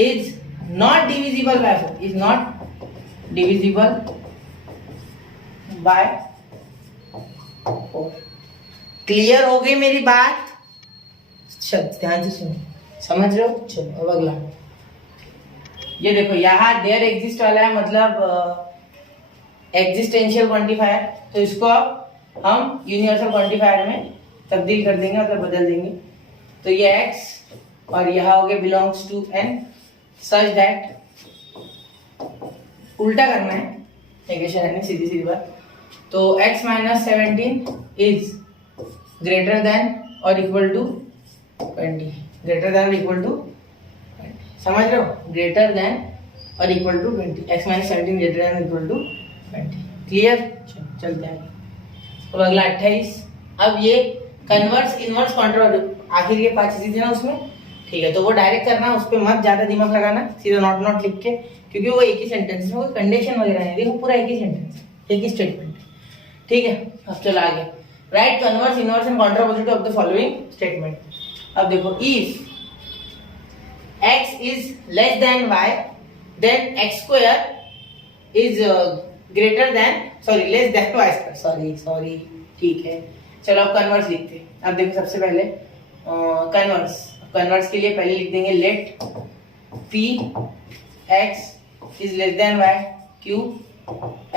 Is not divisible by 4, is not divisible by 4। Clear हो गई मेरी बात, चल ध्यान से सुनो, समझ रहे हो। चलो अब अगला, ये देखो यहाँ देयर एग्जिस्ट वाला है, मतलब एग्जिस्टेंशियल क्वांटिफायर, तो इसको अब हम यूनिवर्सल क्वांटिफायर में तब्दील कर देंगे, मतलब बदल देंगे। तो ये x और यहाँ हो गया belongs to n, such that, उल्टा करना है, नेगेशन है, सीधी सीधी बात। तो x - 17 इज ग्रेटर देन और इक्वल टू 20, ग्रेटर देन और इक्वल टू 20, समझ रहे हो, ग्रेटर देन और equal to 20, x - 17 greater than और इक्वल टू 20, क्लियर। चलते हैं तो अगला 28। अब ये कन्वर्स, इनवर्स, कॉन्ट्रोवर्स, आखिर ये 5 चीजें ना उसमें, ठीक है। तो वो डायरेक्ट करना, उस पर मत ज्यादा दिमाग लगाना, सीधा नॉट लिख के, क्योंकि वो एक ही सेंटेंस में, कोई कंडीशन वगैरह नहीं, देखो पूरा एक ही सेंटेंस, एक ही स्टेटमेंट, ठीक है। अब चलो आगे, right converse, inverse and contrapositive of the following statement. अब देखो if x is less than y, then x² is greater than, sorry less than y², sorry ठीक है। चलो अब कन्वर्स लिखते हैं। अब देखो सबसे पहले कन्वर्स के लिए पहले लिख देंगे let p x is less than y, q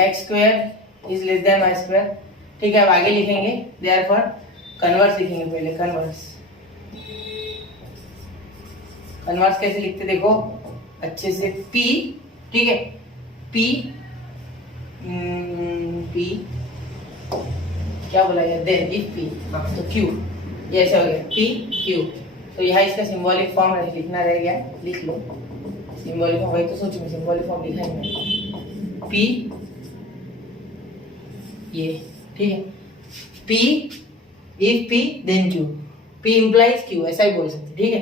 x² is less than y², ठीक है। अब आगे लिखेंगे देयरफॉर कन्वर्स लिखेंगे, पहले कन्वर्स कैसे लिखते देखो अच्छे से, p, ठीक है, p क्या बोला गया, देन इफ p, हाँ तो q, ये ऐसा हो गया p q। तो यहाँ इसका सिंबॉलिक फॉर्म लिखना रह गया, लिख लो सिंबॉलिक फॉर्म वही तो सोच में सिंबॉलिक फॉर्म लिखा है मैंने, P ये, ठीक है, P if P then Q, P implies Q, ऐसा ही बोल सकते, ठीक है।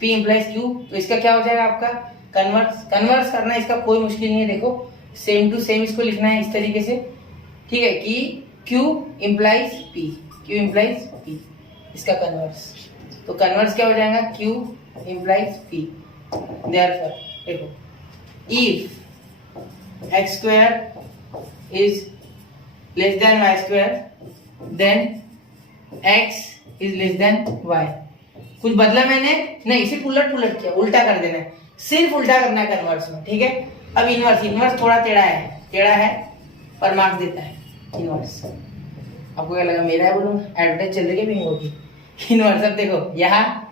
P implies Q, तो इसका क्या हो जाएगा आपका कन्वर्स करना, इसका कोई मुश्किल नहीं है। देखो सेम टू सेम इसको लिखना है इस तरीके से, ठीक है, कि Q implies P, Q implies P, इसका कन्वर्स, तो कन्वर्स क्या हो जाएगा, Q implies P। Therefore देखो if x square is less than y square then x is less than y, कुछ बदला मैंने नहीं, सिर्फ उलट पुलट किया, उल्टा कर देना है, सिर्फ उल्टा करना है कन्वर्स में, ठीक है। अब इनवर्स थोड़ा टेढ़ा है पर मार्क्स देता है इनवर्स। आपको क्या लगा मेरा है बोलूं, एडवर्टाइज चल रही है बिंगो की। इनवर्स, अब देखो यहाँ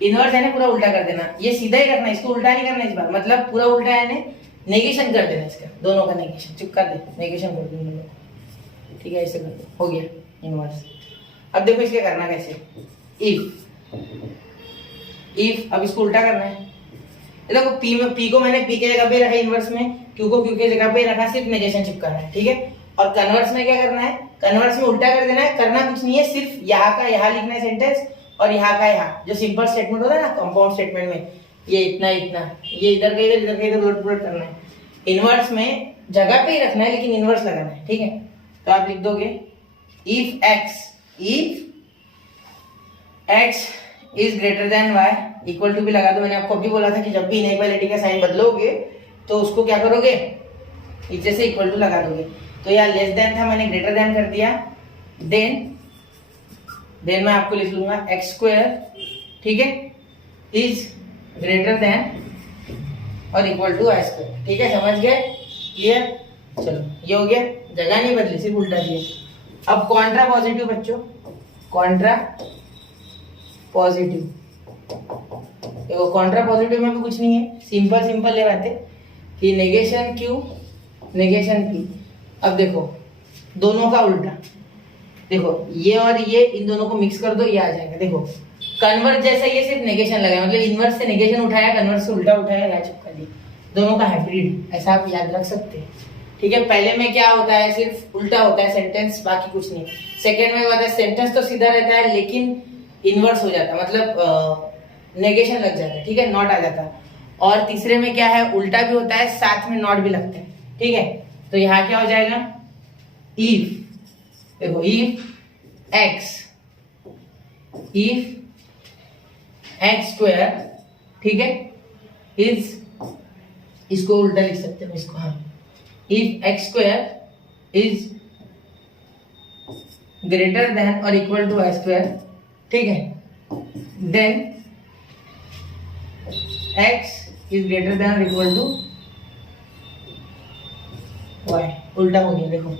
इनवर्स है ना, पूरा उल्टा कर देना, ये सीधा ही रखना, इसको उल्टा नहीं करना इस बार, मतलब पूरा उल्टा है ना, नेगेशन कर देना इसका, दोनों का नेगेशन, चुप कर दे, नेगेशन कर दो दोनों को, ठीक है, ऐसे कर दो, हो गया इनवर्स। अब देखो इसके करना कैसे, इफ अब इसको उल्टा करना है, देखो पी को मैंने पी के जगह पे रखा इनवर्स में, क्यू को क्यू के जगह पे रखा, सिर्फ नेगेशन चिपकाना है, ठीक है। और कन्वर्स में क्या करना है, कन्वर्स में उल्टा कर देना है, करना कुछ नहीं है, सिर्फ यहाँ का यहाँ लिखना है सेंटेंस, और यहाँ का यहाँ, जो सिंपल स्टेटमेंट होता है ना कंपाउंड स्टेटमेंट में, ये इतना ये इधर का इधर उलट पुलट करना है। इनवर्स में जगह पे ही रखना है लेकिन इनवर्स लगाना है, ठीक है। तो आप लिख दोगे if x is greater than y, equal to भी लगा दो, मैंने आपको अभी बोला था कि जब भी इनइक्वालिटी का साइन बदलोगे तो उसको क्या करोगे, नीचे से इक्वल टू लगा दोगे। तो यहाँ लेस देन था, मैंने ग्रेटर देन कर दिया, देन मैं आपको लिख लूंगा एक्स स्क्वायर, ठीक है, इज ग्रेटर देन और इक्वल टू वाई स्क्वायर, ठीक है, समझ गए, क्लियर। चलो ये हो गया, जगह नहीं बदली, सिर्फ उल्टा दिया। अब कॉन्ट्रा पॉजिटिव बच्चों, कॉन्ट्रा पॉजिटिव, देखो कॉन्ट्रा पॉजिटिव में भी कुछ नहीं है, सिंपल ले बातें कि नेगेशन Q नेगेशन P। अब देखो दोनों का उल्टा, देखो ये और ये, इन दोनों को मिक्स कर दो, ये आ जाएगा। देखो कन्वर्स जैसा ये सिर्फ नेगेशन लगाया, मतलब इनवर्स से नेगेशन उठाया, कन्वर्स से उल्टा उठाया, या चिपका दिया, दोनों का हाइब्रिड, ऐसा आप याद रख सकते हैं, ठीक है। पहले में क्या होता है, सिर्फ उल्टा होता है सेंटेंस, बाकी कुछ नहीं। सेकेंड में होता है सेंटेंस तो सीधा रहता है लेकिन इनवर्स हो जाता है, मतलब नेगेशन लग जाता है, ठीक है, नॉट आ जाता है। और तीसरे में क्या है, उल्टा भी होता है, साथ में नॉट भी लगता है, ठीक है। तो यहाँ क्या हो जाएगा, इफ, देखो इफ एक्स स्क्वायर, ठीक है, इज, इसको उल्टा लिख सकते हैं इसको, हाँ, if x square is greater than और इक्वल टू वाई स्क्वायर, ठीक है, then x is greater than और इक्वल टू y, उल्टा हो गया। देखो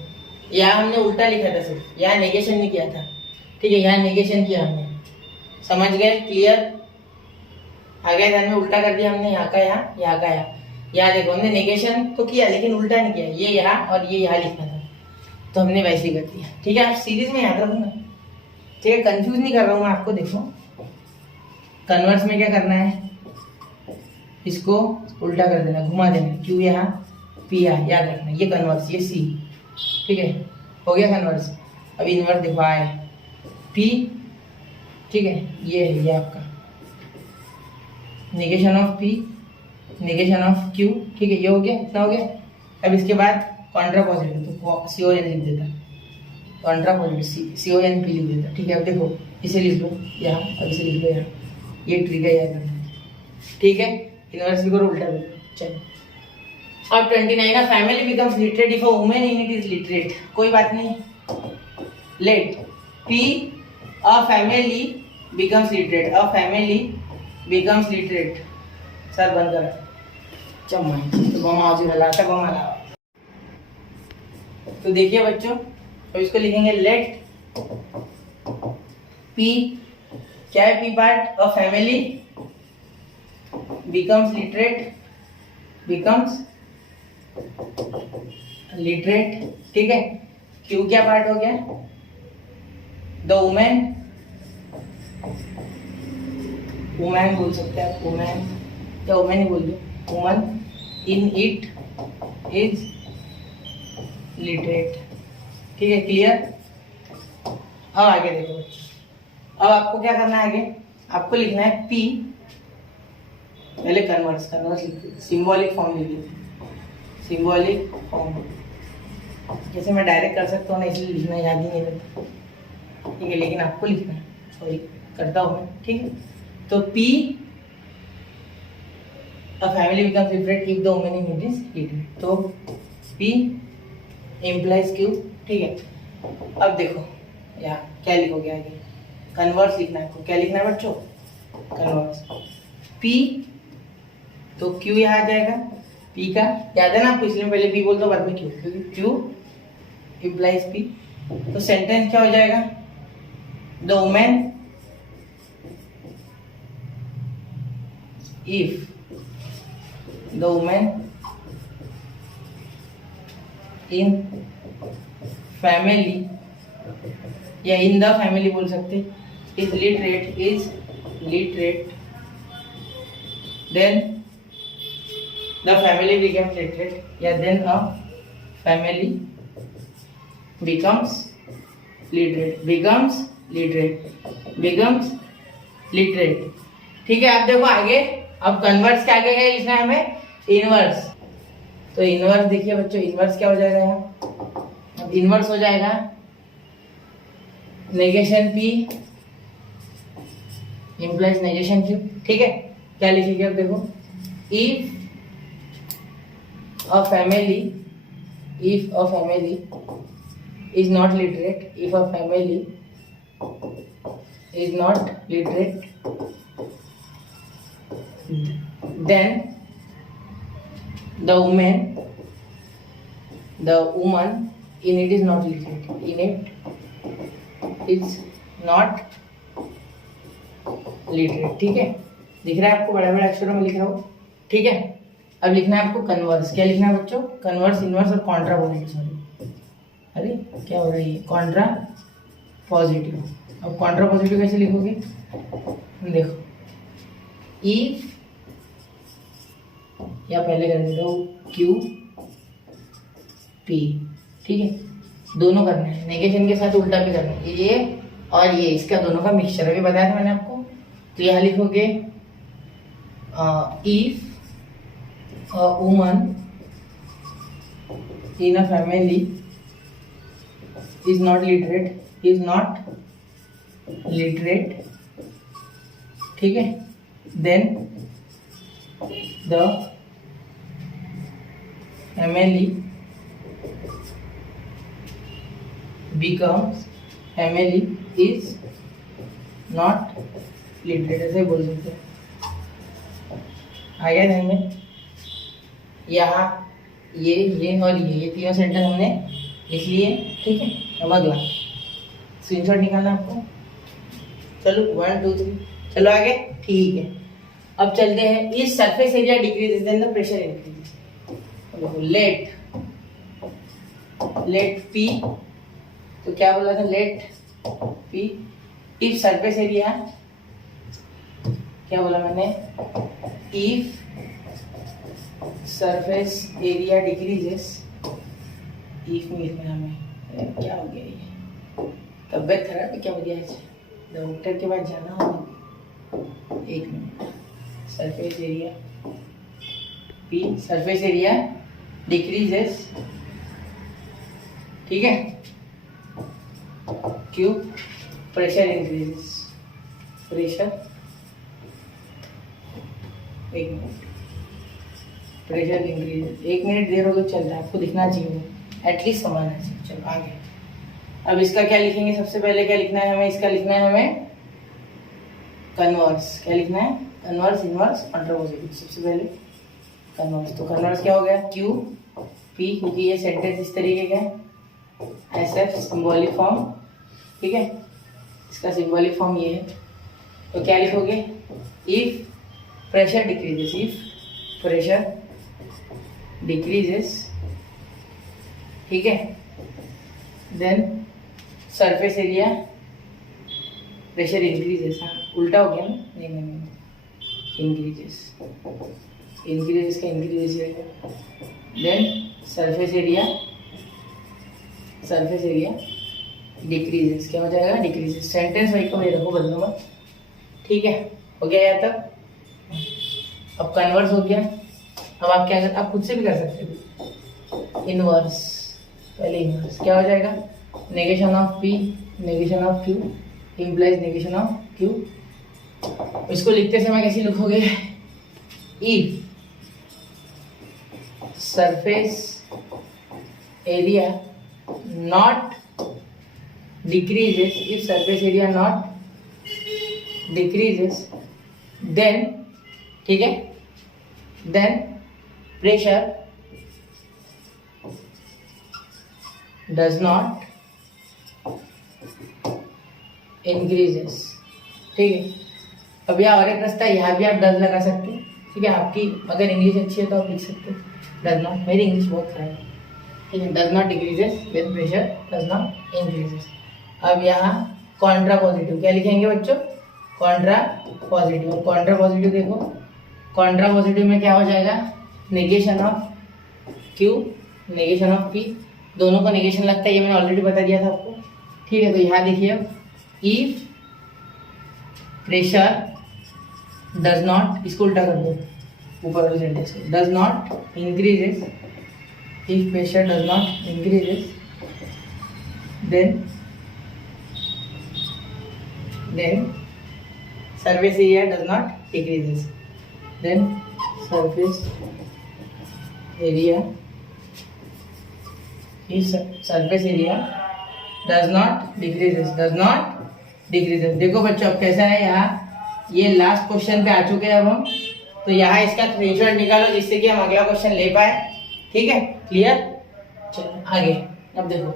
यहाँ हमने उल्टा लिखा था, सिर्फ यहाँ नेगेशन नहीं किया था, ठीक है, यहाँ नेगेशन किया हमने, समझ गए, क्लियर, आ गया ध्यान में, उल्टा कर दिया हमने, यहाँ का यहाँ, यहाँ का यहाँ देखो हमने नेगेशन तो किया लेकिन उल्टा नहीं किया, ये यहाँ और ये यहाँ लिखना था, तो हमने वैसे ही कर दिया, ठीक है। आप सीरीज में याद रखूंगा, ठीक है, कंफ्यूज नहीं कर रहा हूँ मैं आपको। देखो कन्वर्स में क्या करना है, इसको उल्टा कर देना, घुमा देना, Q यहाँ P यहाँ, याद रखना, ये कन्वर्स, ये C, ठीक है, हो गया कन्वर्स। अब इनवर्स देखो आए P, ठीक है, ये है ये आपका negation of P negation of Q, ठीक है, ये हो गया, इतना हो गया। अब इसके बाद कॉन्ट्रा पॉजिटिव, तो CON लिख देता, कॉन्ट्रा पॉजिटिव CONP लिख देता, ठीक है। अब देखो इसे लिख लो यहाँ और इसे लिख लो यहाँ, ये ट्रिक है याद रखना, ठीक है। इनवर्स भी करो, उल्टा भी करो, चलो। अब 29, a family becomes literate if a woman in it is literate, कोई बात नहीं, let P a family becomes literate, a family becomes literate, sir बंद करा, चम्मा तो बम आवाज लाता बम आला। तो देखिए बच्चों, तो इसको लिखेंगे लेट P, क्या है P part, a family becomes literate, ठीक है। Q क्या पार्ट हो गया, द वुमेन बोल सकते हैं, वुमेन या वुमेन ही बोल दो, woman in it is literate. ठीक है, क्लियर। अब आगे देखो, अब आपको क्या करना है, आगे आपको लिखना है पी, पहले कन्वर्स लिखिए, सिंबॉलिक फॉर्म लिखिए, सिंबॉलिक फॉर्म। जैसे मैं डायरेक्ट कर सकता हूँ ना, इसलिए लिखना याद ही नहीं रहता, ठीक है, लेकिन आपको लिखना है, सॉरी करता हूँ मैं, ठीक है। तो P, a family becomes literate if the woman in it is literate, तो पी इम्प्लाइज क्यू। ठीक है, अब देखो यहाँ क्या लिखोगे, आगे कन्वर्स लिखना है आपको। क्या लिखना है बच्चों, कन्वर्स। पी तो क्यू यहाँ आ जाएगा, पी का याद है ना आपको, इसलिए पहले पी बोलते हो बाद में क्यू, क्योंकि क्यू इम्प्लाइज पी। तो सेंटेंस क्या हो जाएगा, the women if the women in family, या इन द फैमिली बोल सकते, is literate then the family becomes literate, या then a family becomes literate. ठीक है, आप देखो आगे, अब कन्वर्स के आगे क्या लिखना है हमें, इनवर्स। तो इनवर्स देखिए बच्चों, इनवर्स क्या हो जाएगा यहाँ, अब इनवर्स हो जाएगा negation P implies negation Q. ठीक है, क्या लिखेंगे अब देखो, if a family is not literate, if a family is not literate, then the woman in it is not literate, ठीक है, दिख रहा है आपको, बड़े बड़े अक्षरों में लिख रहा हूँ। ठीक है, अब लिखना है आपको कन्वर्स। क्या लिखना है बच्चों, कन्वर्स, इनवर्स और कॉन्ट्रा बोलेंगे, सॉरी, अरे क्या हो रहा है ये, कॉन्ट्रा पॉजिटिव। अब कॉन्ट्रा पॉजिटिव कैसे लिखोगे, देखो, इफ, या पहले कर देता हूँ क्यू पी। ठीक है, दोनों करना है, नेगेशन के साथ उल्टा भी करना है, ये और ये, इसका दोनों का मिक्सचर अभी बताया था मैंने आपको। तो यहाँ लिखोगे if a woman in a family is not literate, ठीक है, then the family is not literate, ऐसे बोल सकते हैं। आ गया ध्यान में, यहाँ ये और ये तीनों सेंटेंस हमने लिख लिए। ठीक है, अब अगला स्क्रीनशॉट निकालना आपको, चलो 1 2 3, चलो आगे। ठीक है, अब चलते हैं, इस surface area decreases then the pressure increases. Let P, तो क्या बोला था, let P if surface area, क्या बोला मैंने, if surface area decreases, if में लिखना में, क्या हो गया ये, तबियत खराब है क्या मुझे, आज डॉक्टर के पास जाना होगा, एक minute. Surface area P, surface area decreases, ठीक है, क्यू प्रेशर इंक्रीजेस, प्रेशर, एक मिनट, प्रेशर इंक्रीजेस, 1 मिनट देर हो गई, चल रहा है, आपको दिखना चाहिए, एटलीस्ट समझना चाहिए। चलो आगे, अब इसका क्या लिखेंगे, सबसे पहले क्या लिखना है हमें, इसका लिखना है हमें कन्वर्स। क्या लिखना है, कन्वर्स, इनवर्स, कॉन्ट्रापोजिटिव। सबसे पहले कन्वर्स, तो कन्वर्स क्या हो गया, क्यू पी, क्योंकि ये सेंटेंस इस तरीके का है, एस एफ सिंबॉलिक फॉर्म। ठीक है, इसका सिंबॉलिक फॉर्म ये है, तो क्या लिखोगे, if pressure decreases, if pressure decreases, ठीक है, then surface area pressure increases, हाँ उल्टा हो गया ना, नहीं इंक्रीजेस, इंक्रीज इसका इंक्रीज रहेगा, देन सरफेस एरिया डिक्रीजेस, क्या हो जाएगा डिक्रीजेस। सेंटेंस वाइज को मेरे रखो, बदलो मत, ठीक है। हो गया यहाँ तक। अब कन्वर्स हो गया। अब आप क्या कर, आप खुद से भी कर सकते हो। इनवर्स, पहले इनवर्स क्या हो जाएगा, negation of P negation of Q implies negation of Q. इसको लिखते समय कैसे लिखोगे, if surface area not decreases, if surface area not decreases, then, ठीक है, then pressure does not increases, ठीक है। अब यहाँ और एक रास्ता, यहाँ भी आप डज लगा सकते हैं, ठीक है। आपकी अगर इंग्लिश अच्छी है तो आप लिख सकते हैं डज नॉट, मेरी इंग्लिश बहुत खराब है, ठीक है। Does not decreases with pressure does not increases. अब यहाँ कॉन्ट्रा पॉजिटिव क्या लिखेंगे बच्चों, कॉन्ट्रा पॉजिटिव। और कॉन्ट्रा पॉजिटिव देखो, कॉन्ट्रा पॉजिटिव में क्या हो जाएगा, negation of Q negation of P, दोनों को नेगेशन लगता है, ये मैंने ऑलरेडी बता दिया था आपको, ठीक है। तो यहाँ देखिए, इफ प्रेशर डज नॉट, इसको उल्टा कर दो ऊपर वाले सेंटेंस को, does not increases, if pressure does not increases then surface area does not decreases, then surface area, if surface area does not decreases देखो बच्चों अब कैसा है, यहाँ ये लास्ट क्वेश्चन पे आ चुके हैं अब हम, तो यहाँ इसका स्क्रीनशॉट निकालो जिससे कि हम अगला क्वेश्चन ले पाए, ठीक है। क्लियर, चलो आगे। अब देखो,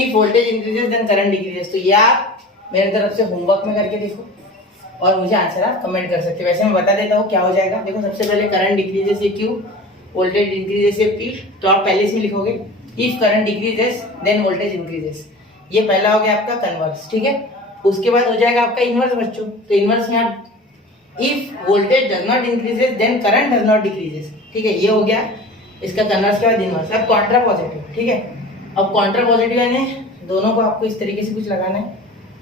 if voltage increases then current decreases, तो या मेरे तरफ से होमवर्क में करके देखो और मुझे आंसर आप कमेंट कर सकते हो। वैसे मैं बता देता हूँ क्या हो जाएगा। देखो सबसे पहले करंट डिक्रीजेस से क्यू, वोल्टेज इंक्रीजेस से पी, तो आप पहले इसमें लिखोगे if current decreases then voltage increases, ये पहला हो गया आपका कन्वर्स, ठीक है। उसके बाद हो जाएगा आपका इनवर्स बच्चों, तो इनवर्स में आप if voltage does not increases then current does not decreases, ठीक है, ये हो गया इसका कन्वर्स के बाद इनवर्स। अब कॉन्ट्रा पॉजिटिव, ठीक है। अब कॉन्ट्रा पॉजिटिव यानी दोनों को आपको इस तरीके से कुछ लगाना है,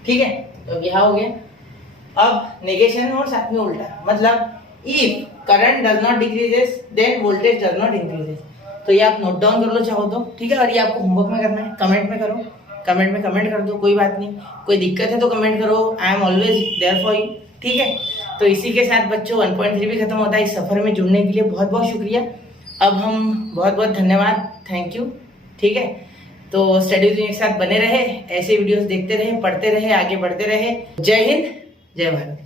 ठीक है। तो यहाँ हो गया। अब नेगेशन और साथ में उल्टा, मतलब if current does not decreases then voltage does not increases, तो ये आप नोट डाउन कर लो चाहो तो, ठीक है। और ये आपको होमवर्क में करना है, कमेंट में करो, कमेंट में कमेंट कर दो, कोई बात नहीं, कोई दिक्कत है तो कमेंट करो, I am always there for you, ठीक है। तो इसी के साथ बच्चों 1.3 भी खत्म होता है। इस सफर में जुड़ने के लिए बहुत बहुत शुक्रिया। अब हम बहुत बहुत धन्यवाद, थैंक यू, ठीक है। तो स्टडीज में एक साथ बने रहे, ऐसे वीडियोस देखते रहे, पढ़ते रहे, आगे बढ़ते रहे। जय हिंद, जय भारत।